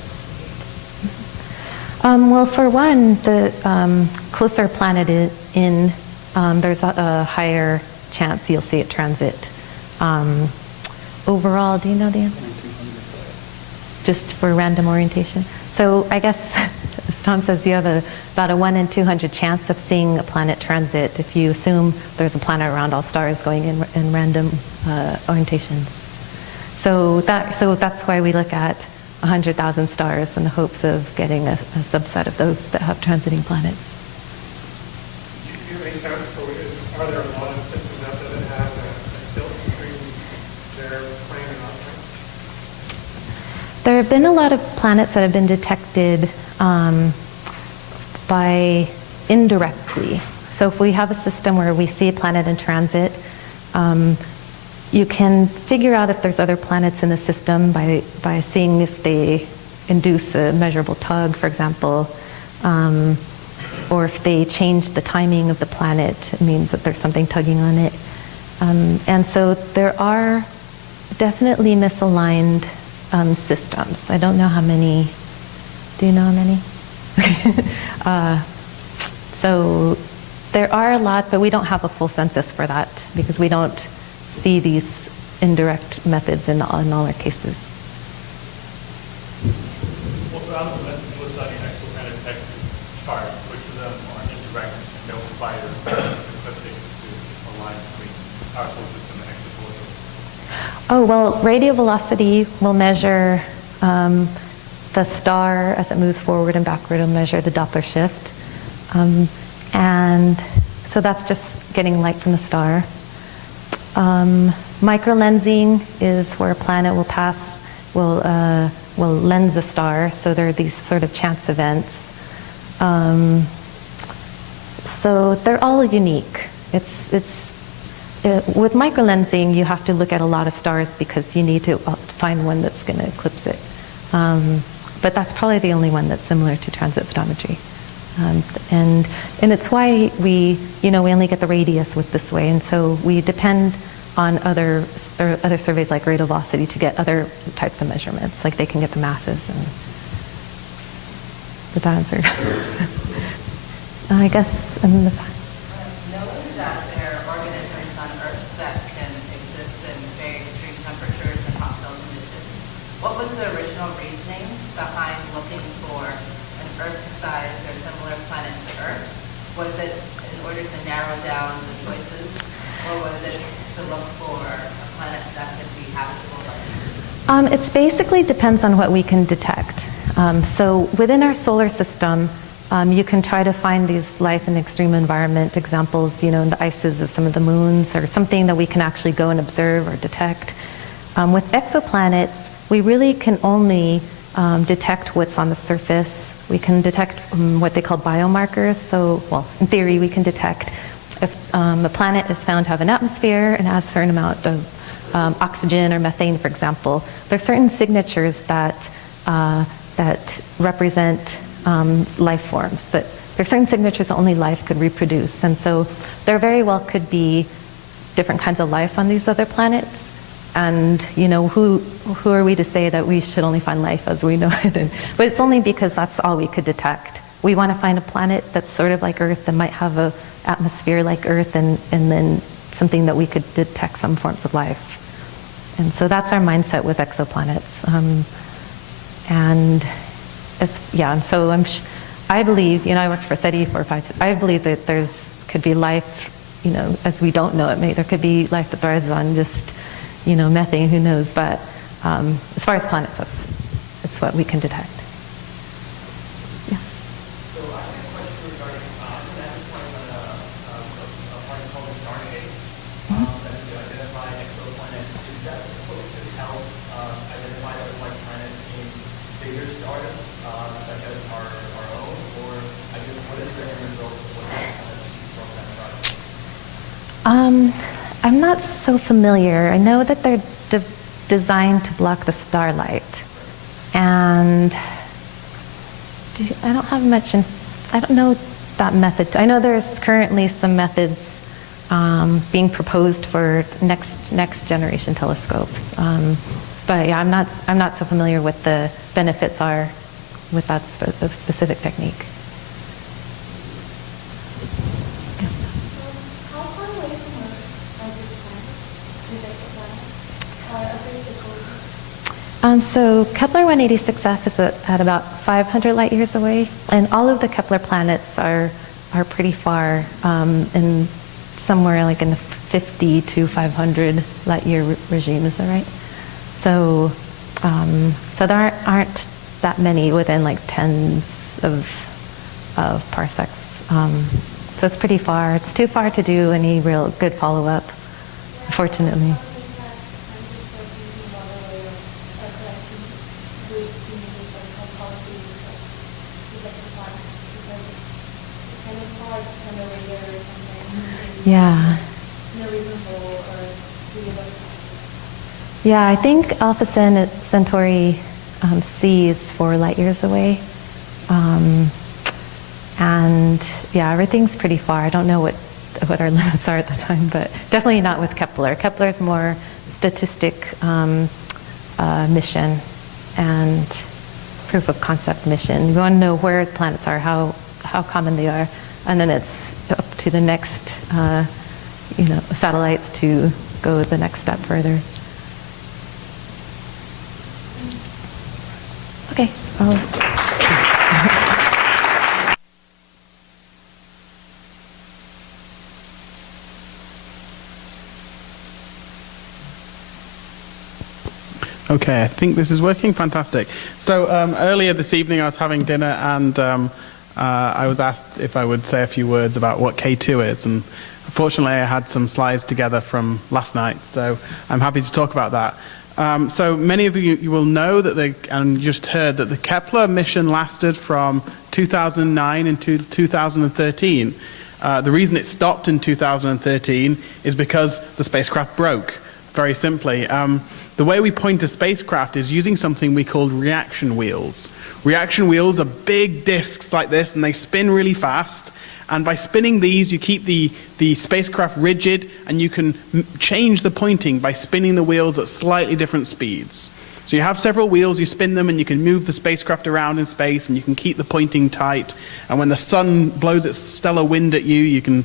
well, for one, the closer a planet is in, there's a higher chance you'll see it transit. Overall, do you know the answer? Just for random orientation. So I guess, as Tom says, you have about a 1 in 200 chance of seeing a planet transit if you assume there's a planet around all stars going in random orientations. So that's why we look at 100,000 stars in the hopes of getting a subset of those that have transiting planets. Do you have any sense for, are there a lot of systems out there that have a tilt between their plane and our plane? There have been a lot of planets that have been detected by indirectly. So if we have a system where we see a planet in transit, you can figure out if there's other planets in the system by seeing if they induce a measurable tug, for example, or if they change the timing of the planet. It means that there's something tugging on it. And so there are definitely misaligned systems. I don't know how many. Do you know how many? So there are a lot, but we don't have a full census for that because we don't see these indirect methods in all our cases. Well, so Alison mentioned you were studying exoplanet chart, which of them are indirect and don't require ecliptic to align between our solar system and exoplanets? Oh, well, radial velocity will measure the star as it moves forward and backward. It'll measure the Doppler shift. And so that's just getting light from the star. Microlensing is where a planet will will lens a star. So there are these sort of chance events. So they're all unique. With microlensing, you have to look at a lot of stars because you need to find one that's going to eclipse it. But that's probably the only one that's similar to transit photometry. And it's why we only get the radius with this way. And so we depend on other surveys like radial velocity to get other types of measurements, like they can get the masses. And did that answer? I guess in the Knowing that there are organisms on Earth that can exist in very extreme temperatures and hostile conditions, what was the original reasoning behind looking for an Earth-sized or similar planet to Earth? Was it in order to narrow down the choices, or was it to look for a planet that could be habitable by humans? It basically depends on what we can detect. So within our solar system, you can try to find these life in extreme environment examples, in the ices of some of the moons, or something that we can actually go and observe or detect. With exoplanets, we really can only detect what's on the surface. We can detect what they call biomarkers. So, well, in theory, we can detect if a planet is found to have an atmosphere and has a certain amount of oxygen or methane, for example. There are certain signatures that represent life forms. That there are certain signatures that only life could reproduce, and so there very well could be different kinds of life on these other planets. And who are we to say that we should only find life as we know it? But it's only because that's all we could detect. We want to find a planet that's sort of like Earth, that might have an atmosphere like Earth, and then something that we could detect some forms of life. And so that's our mindset with exoplanets. And so I believe, I worked for SETI for 5 years. I believe that could be life, as we don't know it. There could be life that thrives on just, methane, who knows. But as far as planets, it's what we can detect. Yeah. So I have a question regarding that deployment a project called the Stargate that is to identify exoplanets. Is that supposed to help identify other white planets in bigger stars, such as our own, or I guess what is the end result of what you want to see from that project? I'm not so familiar. I know that they're designed to block the starlight, and I don't have much. I don't know that method. I know there's currently some methods being proposed for next generation telescopes. But yeah, I'm not so familiar with the benefits are with that specific technique. How far away from Earth are these planets, these exoplanets? Are they the closest? So Kepler 186f is at about 500 light years away, and all of the Kepler planets are pretty far, in somewhere like in the 50 to 500 light year regime. Is that right? So there aren't that many within like tens of parsecs. So it's pretty far. It's too far to do any real good follow-up, unfortunately. Yeah. Yeah, I think Alpha Centauri C is 4 light years away. And yeah, everything's pretty far. I don't know what our limits are at the time, but definitely not with Kepler. Kepler's more statistic mission and proof of concept mission. You want to know where planets are, how common they are, and then it's up to the next satellites to go the next step further. Okay. Okay, I think this is working. Fantastic. So earlier this evening I was having dinner and I was asked if I would say a few words about what K2 is, and unfortunately I had some slides together from last night, so I'm happy to talk about that. So many of you will know that and you just heard that the Kepler mission lasted from 2009 into 2013. The reason it stopped in 2013 is because the spacecraft broke, very simply. The way we point a spacecraft is using something we call reaction wheels. Reaction wheels are big discs like this, and they spin really fast. And by spinning these, you keep the spacecraft rigid, and you can change the pointing by spinning the wheels at slightly different speeds. So you have several wheels, you spin them, and you can move the spacecraft around in space, and you can keep the pointing tight. And when the sun blows its stellar wind at you, you can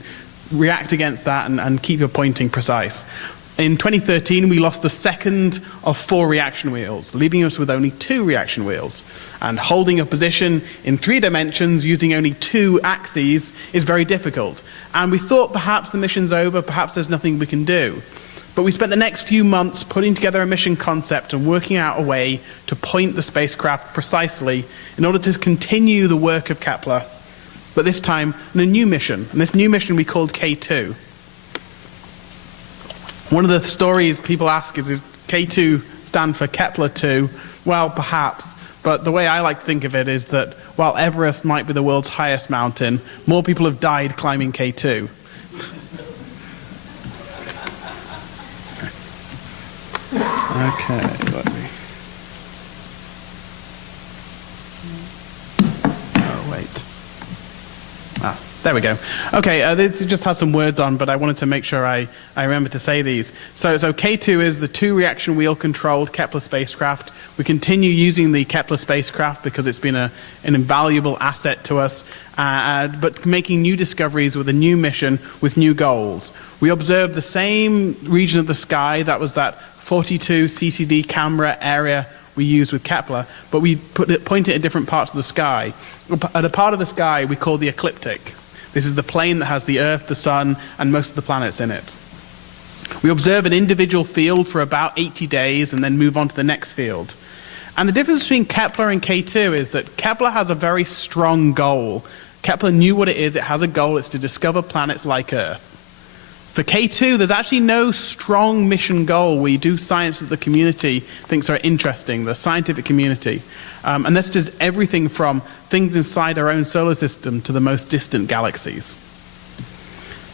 react against that and keep your pointing precise. In 2013, we lost the second of 4 reaction wheels, leaving us with only 2 reaction wheels. And holding a position in 3 dimensions using only 2 axes is very difficult. And we thought perhaps the mission's over, perhaps there's nothing we can do. But we spent the next few months putting together a mission concept and working out a way to point the spacecraft precisely in order to continue the work of Kepler, but this time in a new mission. And this new mission we called K2. One of the stories people ask is K2 stand for Kepler 2? Well, perhaps. But the way I like to think of it is that while Everest might be the world's highest mountain, more people have died climbing K2. Okay, let me... Oh, wait. There we go. Okay, this just has some words on, but I wanted to make sure I remember to say these. So K2 is the 2 reaction wheel controlled Kepler spacecraft. We continue using the Kepler spacecraft because it's been an invaluable asset to us, but making new discoveries with a new mission with new goals. We observed the same region of the sky, that was that 42 CCD camera area we use with Kepler, but we point it at different parts of the sky. At a part of the sky we call the ecliptic. This is the plane that has the Earth, the Sun, and most of the planets in it. We observe an individual field for about 80 days and then move on to the next field. And the difference between Kepler and K2 is that Kepler has a very strong goal. Kepler knew what it is. It has a goal. It's to discover planets like Earth. For K2, there's actually no strong mission goal. We do science that the community thinks are interesting, the scientific community. And this does everything from things inside our own solar system to the most distant galaxies.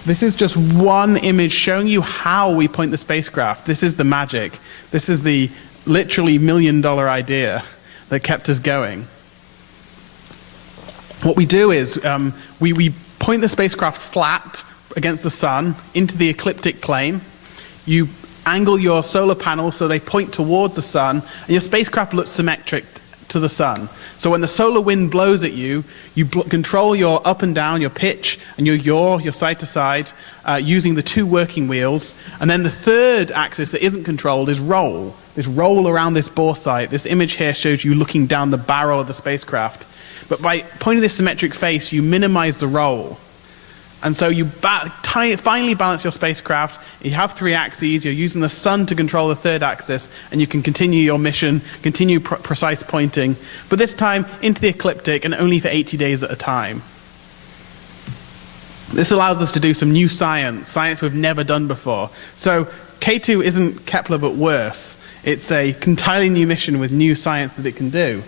This is just one image showing you how we point the spacecraft. This is the magic. This is the literally $1 million idea that kept us going. What we do is we point the spacecraft flat against the sun into the ecliptic plane. You angle your solar panels so they point towards the sun, and your spacecraft looks symmetric to the sun. So when the solar wind blows at you, you control your up and down, your pitch, and your yaw, your side to side, using the 2 working wheels. And then the third axis that isn't controlled is roll. This roll around this bore sight. This image here shows you looking down the barrel of the spacecraft. But by pointing this symmetric face, you minimize the roll. And so you finally balance your spacecraft. You have 3 axes. You're using the sun to control the 3rd axis, and you can continue your mission, continue precise pointing, but this time into the ecliptic and only for 80 days at a time. This allows us to do some new science we've never done before. So K2 isn't Kepler, but worse. It's a entirely new mission with new science that it can do.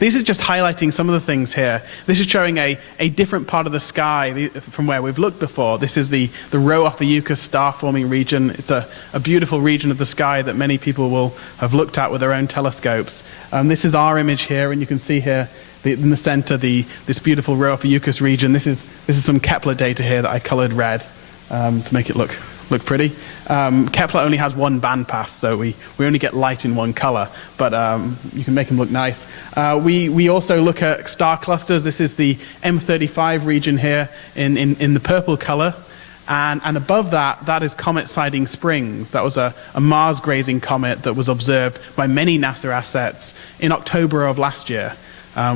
This is just highlighting some of the things here. This is showing a different part of the sky from where we've looked before. This is the Rho Ophiuchus star-forming region. It's a beautiful region of the sky that many people will have looked at with their own telescopes. This is our image here, and you can see here in the center this beautiful Rho Ophiuchus region. This is some Kepler data here that I colored red to make it look pretty. Kepler only has 1 bandpass, so we only get light in 1 color, but you can make them look nice. We also look at star clusters. This is the M35 region here in the purple color, and above that is comet Siding Springs. That was a Mars grazing comet that was observed by many NASA assets in October of last year.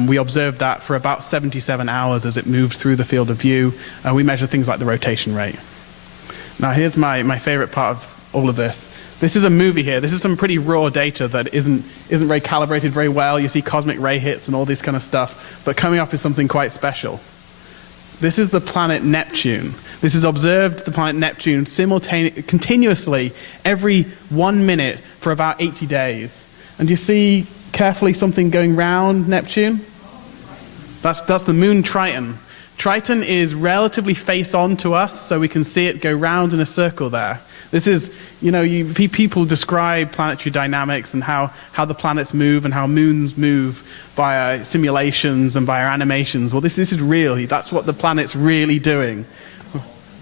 We observed that for about 77 hours as it moved through the field of view. We measured things like the rotation rate. Now here's my favorite part of all of this. This is a movie here. This is some pretty raw data that isn't very calibrated very well. You see cosmic ray hits and all this kind of stuff. But coming up is something quite special. This is the planet Neptune. This is observed, the planet Neptune, continuously every 1 minute for about 80 days. And you see carefully something going round Neptune? That's the moon Triton. Triton is relatively face-on to us, so we can see it go round in a circle there. This is, people describe planetary dynamics and how the planets move and how moons move by simulations and by our animations. Well, this is real. That's what the planet's really doing.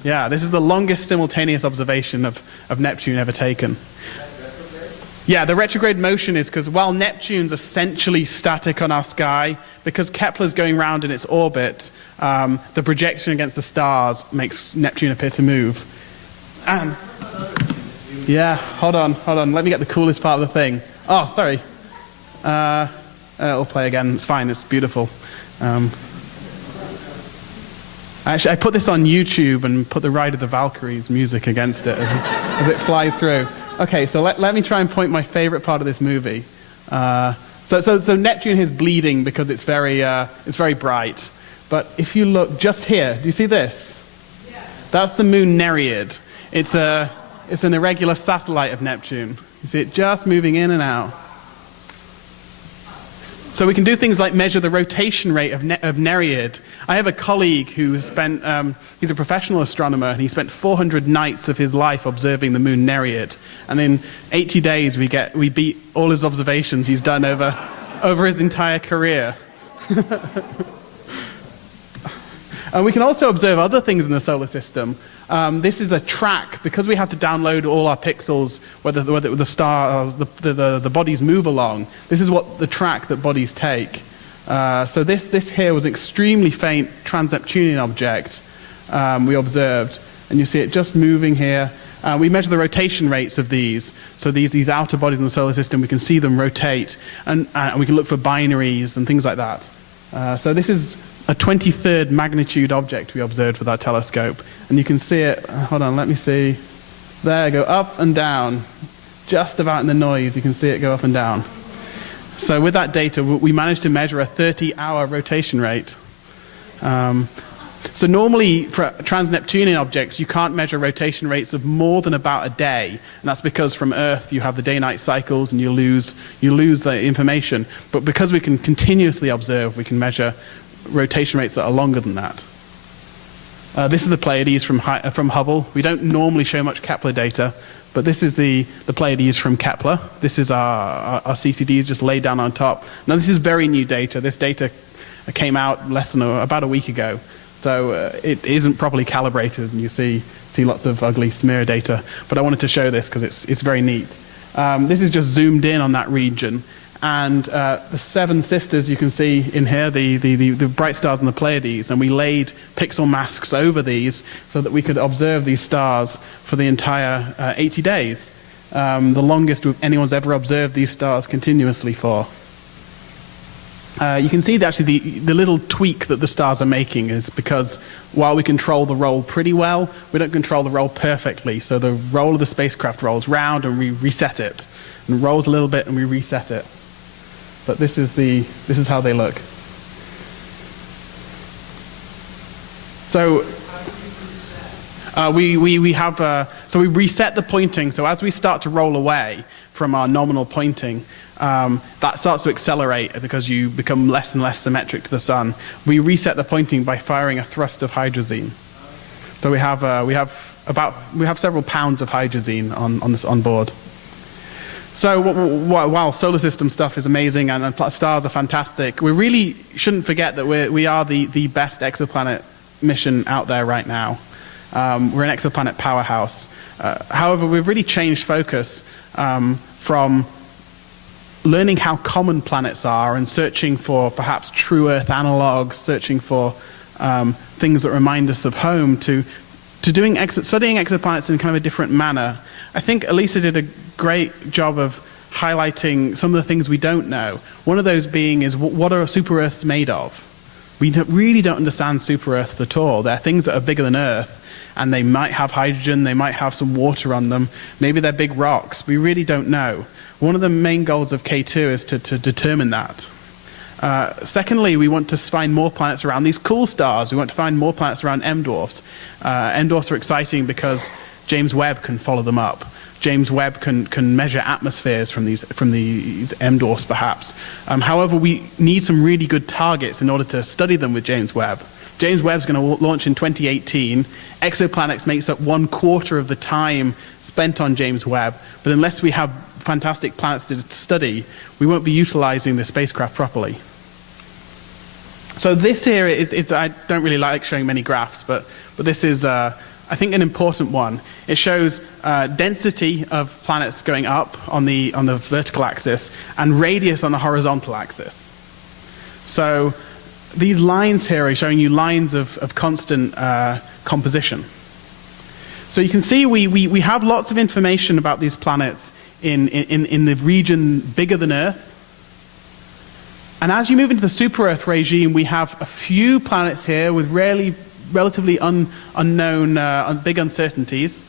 Yeah, this is the longest simultaneous observation of Neptune ever taken. Yeah, the retrograde motion is because while Neptune's essentially static on our sky, because Kepler's going round in its orbit, the projection against the stars makes Neptune appear to move. And yeah, hold on. Let me get the coolest part of the thing. Oh, sorry. It'll play again. It's fine. It's beautiful. Actually, I put this on YouTube and put the Ride of the Valkyries music against it as it flies through. Okay, so let me try and point my favorite part of this movie. So Neptune is bleeding because it's very bright. But if you look just here, do you see this? Yeah. That's the moon Nereid. It's an irregular satellite of Neptune. You see it just moving in and out. So we can do things like measure the rotation rate of Nereid. I have a colleague who spent, he's a professional astronomer, and he spent 400 nights of his life observing the moon Nereid. And in 80 days, we beat all his observations he's done over his entire career. And we can also observe other things in the solar system. This is a track, because we have to download all our pixels, whether the stars, the bodies move along. This is what the track that bodies take. So this here was an extremely faint trans-Neptunian object we observed, and you see it just moving here. We measure the rotation rates of these. So these outer bodies in the solar system, we can see them rotate, and we can look for binaries and things like that. So this is a 23rd magnitude object we observed with our telescope. And you can see it, hold on, let me see. There, go up and down. Just about in the noise, you can see it go up and down. So with that data, we managed to measure a 30-hour rotation rate. So normally, for trans-Neptunian objects, you can't measure rotation rates of more than about a day. And that's because from Earth, you have the day-night cycles and you lose the information. But because we can continuously observe, we can measure rotation rates that are longer than that. This is the Pleiades from Hubble. We don't normally show much Kepler data, but this is the Pleiades from Kepler. This is our CCDs just laid down on top. Now this is very new data. This data came out about a week ago, so it isn't properly calibrated, and you see lots of ugly smear data. But I wanted to show this because it's very neat. This is just zoomed in on that region. And the seven sisters you can see in here, the bright stars and the Pleiades, and we laid pixel masks over these so that we could observe these stars for the entire 80 days, the longest anyone's ever observed these stars continuously for. You can see that actually the little tweak that the stars are making is because while we control the roll pretty well, we don't control the roll perfectly. So the roll of the spacecraft rolls round and we reset it, and rolls a little bit and we reset it. But this is how they look. So we reset the pointing. So as we start to roll away from our nominal pointing, that starts to accelerate because you become less and less symmetric to the sun. We reset the pointing by firing a thrust of hydrazine. So we have several pounds of hydrazine on board. So while solar system stuff is amazing and stars are fantastic, we really shouldn't forget that we are the best exoplanet mission out there right now. We're an exoplanet powerhouse. However, we've really changed focus from learning how common planets are and searching for perhaps true Earth analogs, searching for things that remind us of home, to studying exoplanets in kind of a different manner. I think Elisa did a great job of highlighting some of the things we don't know. One of those being is what are super Earths made of? We really don't understand super Earths at all. They're things that are bigger than Earth, and they might have hydrogen, they might have some water on them, maybe they're big rocks. We really don't know. One of the main goals of K2 is to determine that. Secondly, we want to find more planets around these cool stars. We want to find more planets around M dwarfs. M dwarfs are exciting because James Webb can follow them up. James Webb can measure atmospheres from these M dwarfs, perhaps. However, we need some really good targets in order to study them with James Webb. James Webb's going to launch in 2018. Exoplanets makes up 1/4 of the time spent on James Webb, but unless we have fantastic planets to study, we won't be utilizing the spacecraft properly. So this here is I don't really like showing many graphs, but this is, I think, an important one. It shows density of planets going up on the vertical axis and radius on the horizontal axis. So these lines here are showing you lines of constant composition. So you can see we have lots of information about these planets in the region bigger than Earth. And as you move into the super-Earth regime, we have a few planets here with relatively unknown, big uncertainties.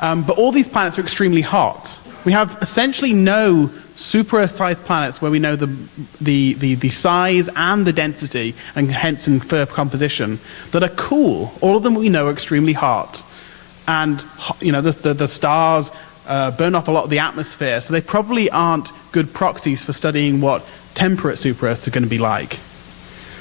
But all these planets are extremely hot. We have essentially no super-Earth-sized planets where we know the size and the density, and hence infer composition, that are cool. All of them we know are extremely hot. And the stars burn off a lot of the atmosphere, so they probably aren't good proxies for studying what temperate super-Earths are going to be like.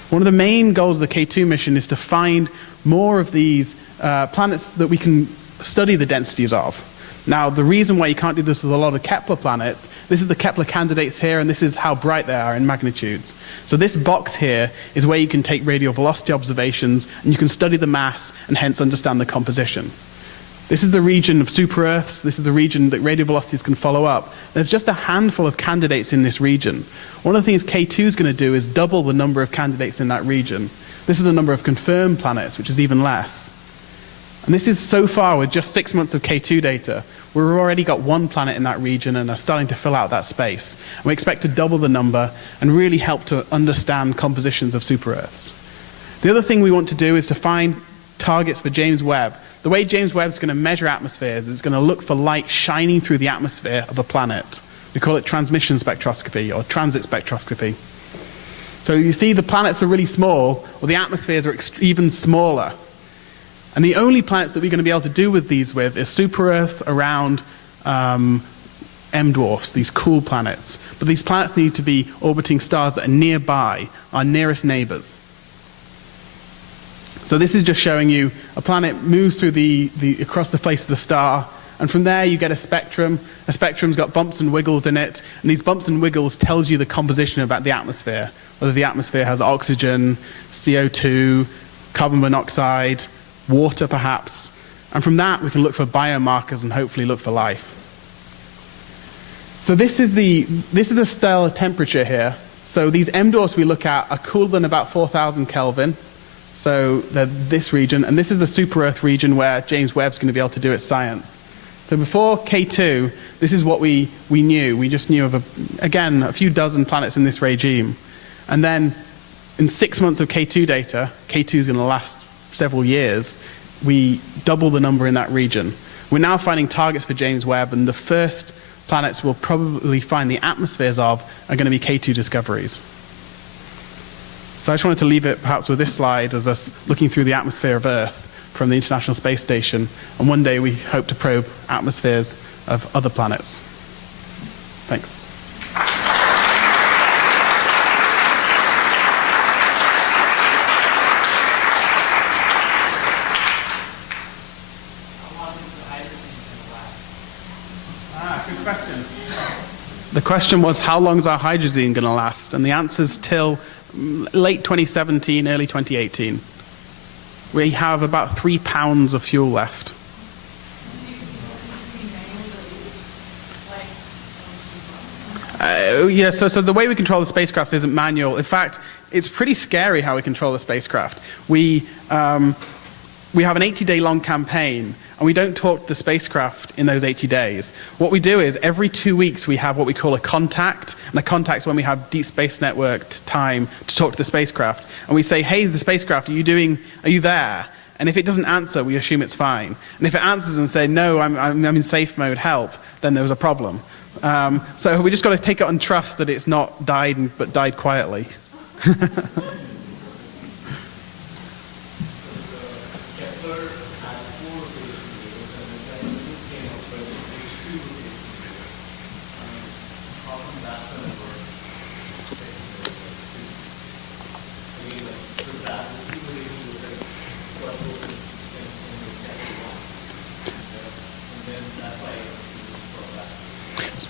One of the main goals of the K2 mission is to find more of these planets that we can study the densities of. Now, the reason why you can't do this with a lot of Kepler planets, this is the Kepler candidates here, and this is how bright they are in magnitudes. So this box here is where you can take radial velocity observations, and you can study the mass, and hence understand the composition. This is the region of super-Earths. This is the region that radial velocities can follow up. There's just a handful of candidates in this region. One of the things K2 is going to do is double the number of candidates in that region. This is the number of confirmed planets, which is even less. And this is so far with just 6 months of K2 data. We've already got one planet in that region and are starting to fill out that space. And we expect to double the number and really help to understand compositions of super-Earths. The other thing we want to do is to find targets for James Webb. The way James Webb is going to measure atmospheres is going to look for light shining through the atmosphere of a planet. We call it transmission spectroscopy or transit spectroscopy. So you see the planets are really small, or the atmospheres are even smaller. And the only planets that we're going to be able to do with these is super-Earths around M dwarfs, these cool planets. But these planets need to be orbiting stars that are nearby, our nearest neighbors. So this is just showing you a planet moves through across the face of the star, and from there you get a spectrum. A spectrum's got bumps and wiggles in it, and these bumps and wiggles tells you the composition about the atmosphere, whether the atmosphere has oxygen, CO2, carbon monoxide, water perhaps. And from that we can look for biomarkers and hopefully look for life. So this is the stellar temperature here. So these M dwarfs we look at are cooler than about 4,000 Kelvin. So they're this region, and this is the super-Earth region where James Webb's going to be able to do its science. So before K2, this is what we knew. We just knew of, a few dozen planets in this regime. And then in 6 months of K2 data, K2 is going to last several years, we double the number in that region. We're now finding targets for James Webb, and the first planets we'll probably find the atmospheres of are going to be K2 discoveries. So I just wanted to leave it perhaps with this slide as us looking through the atmosphere of Earth from the International Space Station. And one day we hope to probe atmospheres of other planets. Thanks. Good question. The question was, how long is our hydrazine going to last? And the answer is till late 2017, early 2018. We have about 3 pounds of fuel left. So the way we control the spacecraft isn't manual. In fact, it's pretty scary how we control the spacecraft. We have an 80-day long campaign, and we don't talk to the spacecraft in those 80 days. What we do is every 2 weeks we have what we call a contact, and a contact's when we have Deep Space Network time to talk to the spacecraft. And we say, hey, the spacecraft, are you there? And if it doesn't answer, we assume it's fine. And if it answers and say, no, I'm in safe mode, help, then there's a problem. So we just got to take it on trust that it's not died, but died quietly.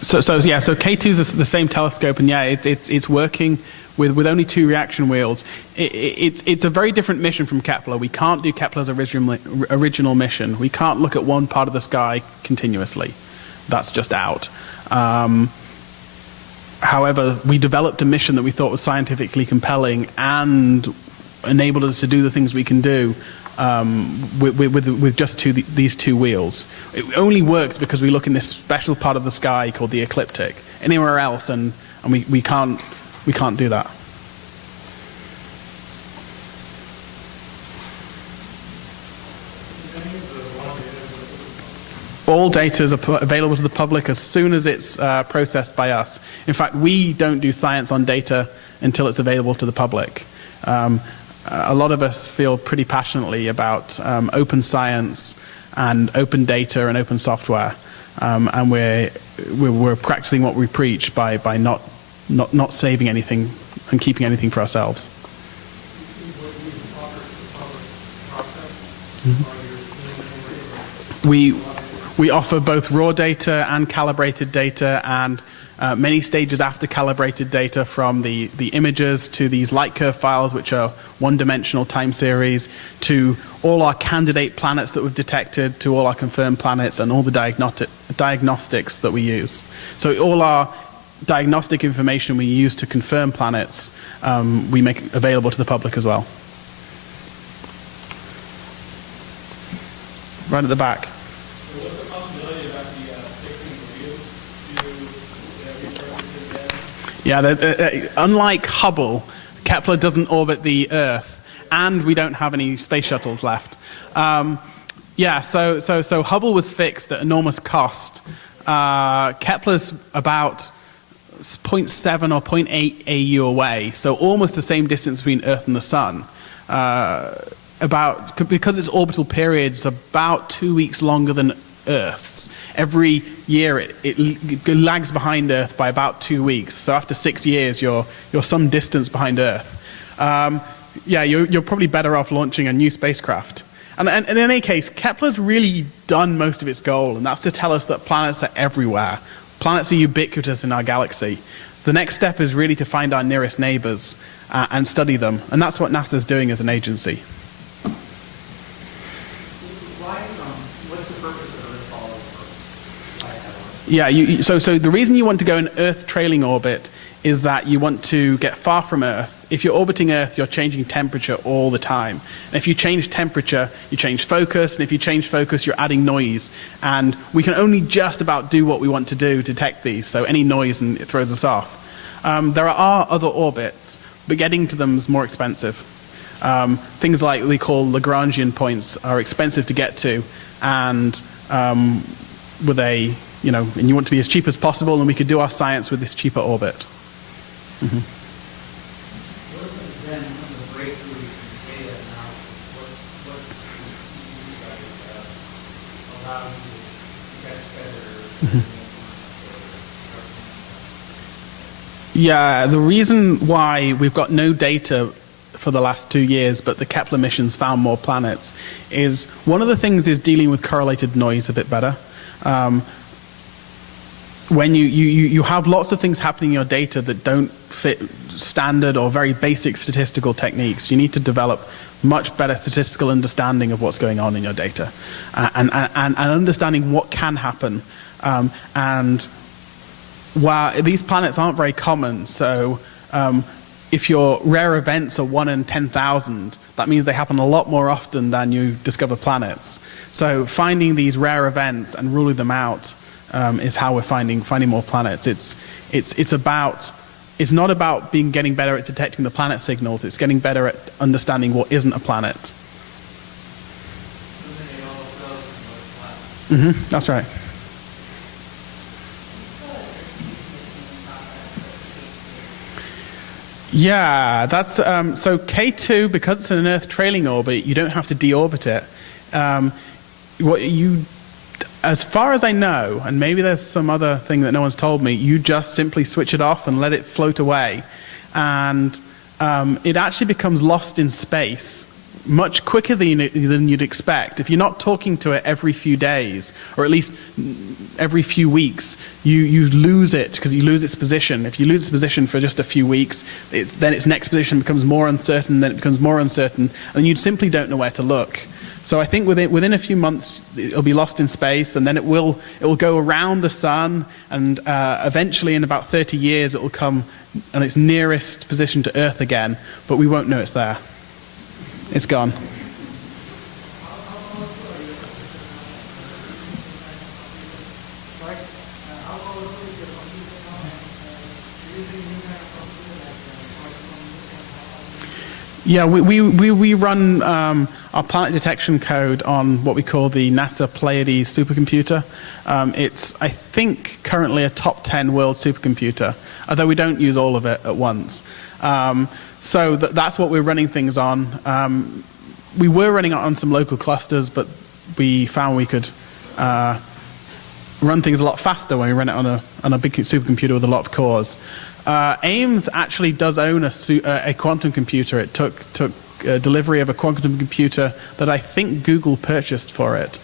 So K2 is the same telescope, and yeah, it's working with only 2 reaction wheels. It's a very different mission from Kepler. We can't do Kepler's original mission. We can't look at one part of the sky continuously. That's just out. However, we developed a mission that we thought was scientifically compelling and enabled us to do the things we can do with just these 2 wheels. It only works because we look in this special part of the sky called the ecliptic. Anywhere else, and we can't do that. All data is available to the public as soon as it's processed by us. In fact, we don't do science on data until it's available to the public. A lot of us feel pretty passionately about open science and open data and open software, and we're practicing what we preach by not saving anything and keeping anything for ourselves. We offer both raw data and calibrated data, and many stages after calibrated data, from the images to these light curve files, which are one-dimensional time series, to all our candidate planets that we've detected, to all our confirmed planets, and all the diagnostics that we use. So all our diagnostic information we use to confirm planets, we make available to the public as well. Right at the back. Yeah, unlike Hubble, Kepler doesn't orbit the Earth, and we don't have any space shuttles left. So Hubble was fixed at enormous cost. Kepler's about 0.7 or 0.8 AU away, so almost the same distance between Earth and the Sun. Because its orbital period's about 2 weeks longer than Earth's. Every year it lags behind Earth by about 2 weeks. So after 6 years, you're some distance behind Earth. You're probably better off launching a new spacecraft. And in any case, Kepler's really done most of its goal, and that's to tell us that planets are everywhere. Planets are ubiquitous in our galaxy. The next step is really to find our nearest neighbors and study them, and that's what NASA's doing as an agency. Yeah, so the reason you want to go in Earth trailing orbit is that you want to get far from Earth. If you're orbiting Earth, you're changing temperature all the time. And if you change temperature, you change focus, and if you change focus, you're adding noise. And we can only just about do what we want to do to detect these, so any noise and it throws us off. There are other orbits, but getting to them is more expensive. Things like we call Lagrangian points are expensive to get to, and with and you want to be as cheap as possible, and we could do our science with this cheaper orbit. Mm-hmm. What has been some of the breakthroughs in data now? What allow you to get better? Yeah, the reason why we've got no data for the last 2 years, but the Kepler missions found more planets, is one of the things is dealing with correlated noise a bit better. When you have lots of things happening in your data that don't fit standard or very basic statistical techniques, you need to develop much better statistical understanding of what's going on in your data, and understanding what can happen. And while these planets aren't very common, so if your rare events are 1 in 10,000, that means they happen a lot more often than you discover planets. So finding these rare events and ruling them out is how we're finding more planets. It's not about getting better at detecting the planet signals. It's getting better at understanding what isn't a planet. Mm-hmm, that's right. Yeah, that's so K2, because it's in an Earth trailing orbit, you don't have to deorbit it. As far as I know, and maybe there's some other thing that no one's told me, you just simply switch it off and let it float away, and it actually becomes lost in space much quicker than you'd expect. If you're not talking to it every few days, or at least every few weeks, you lose it because you lose its position. If you lose its position for just a few weeks, then its next position becomes more uncertain, then it becomes more uncertain, and you simply don't know where to look. So I think within a few months, it'll be lost in space, and then it will go around the sun, and eventually in about 30 years, it will come on its nearest position to Earth again, but we won't know it's there. It's gone. Yeah, we run our planet detection code on what we call the NASA Pleiades supercomputer. It's, I think, currently a top 10 world supercomputer, although we don't use all of it at once. So that's what we're running things on. We were running it on some local clusters, but we found we could run things a lot faster when we run it on a big supercomputer with a lot of cores. Ames actually does own a quantum computer. It took delivery of a quantum computer that I think Google purchased for it.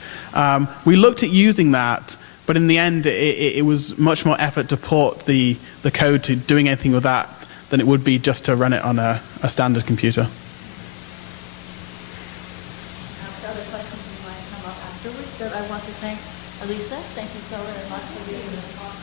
We looked at using that, but in the end, it was much more effort to port the code to doing anything with that than it would be just to run it on a standard computer. Perhaps other questions might come up afterwards, but I want to thank Elisa. Thank you so very much for being in this talk.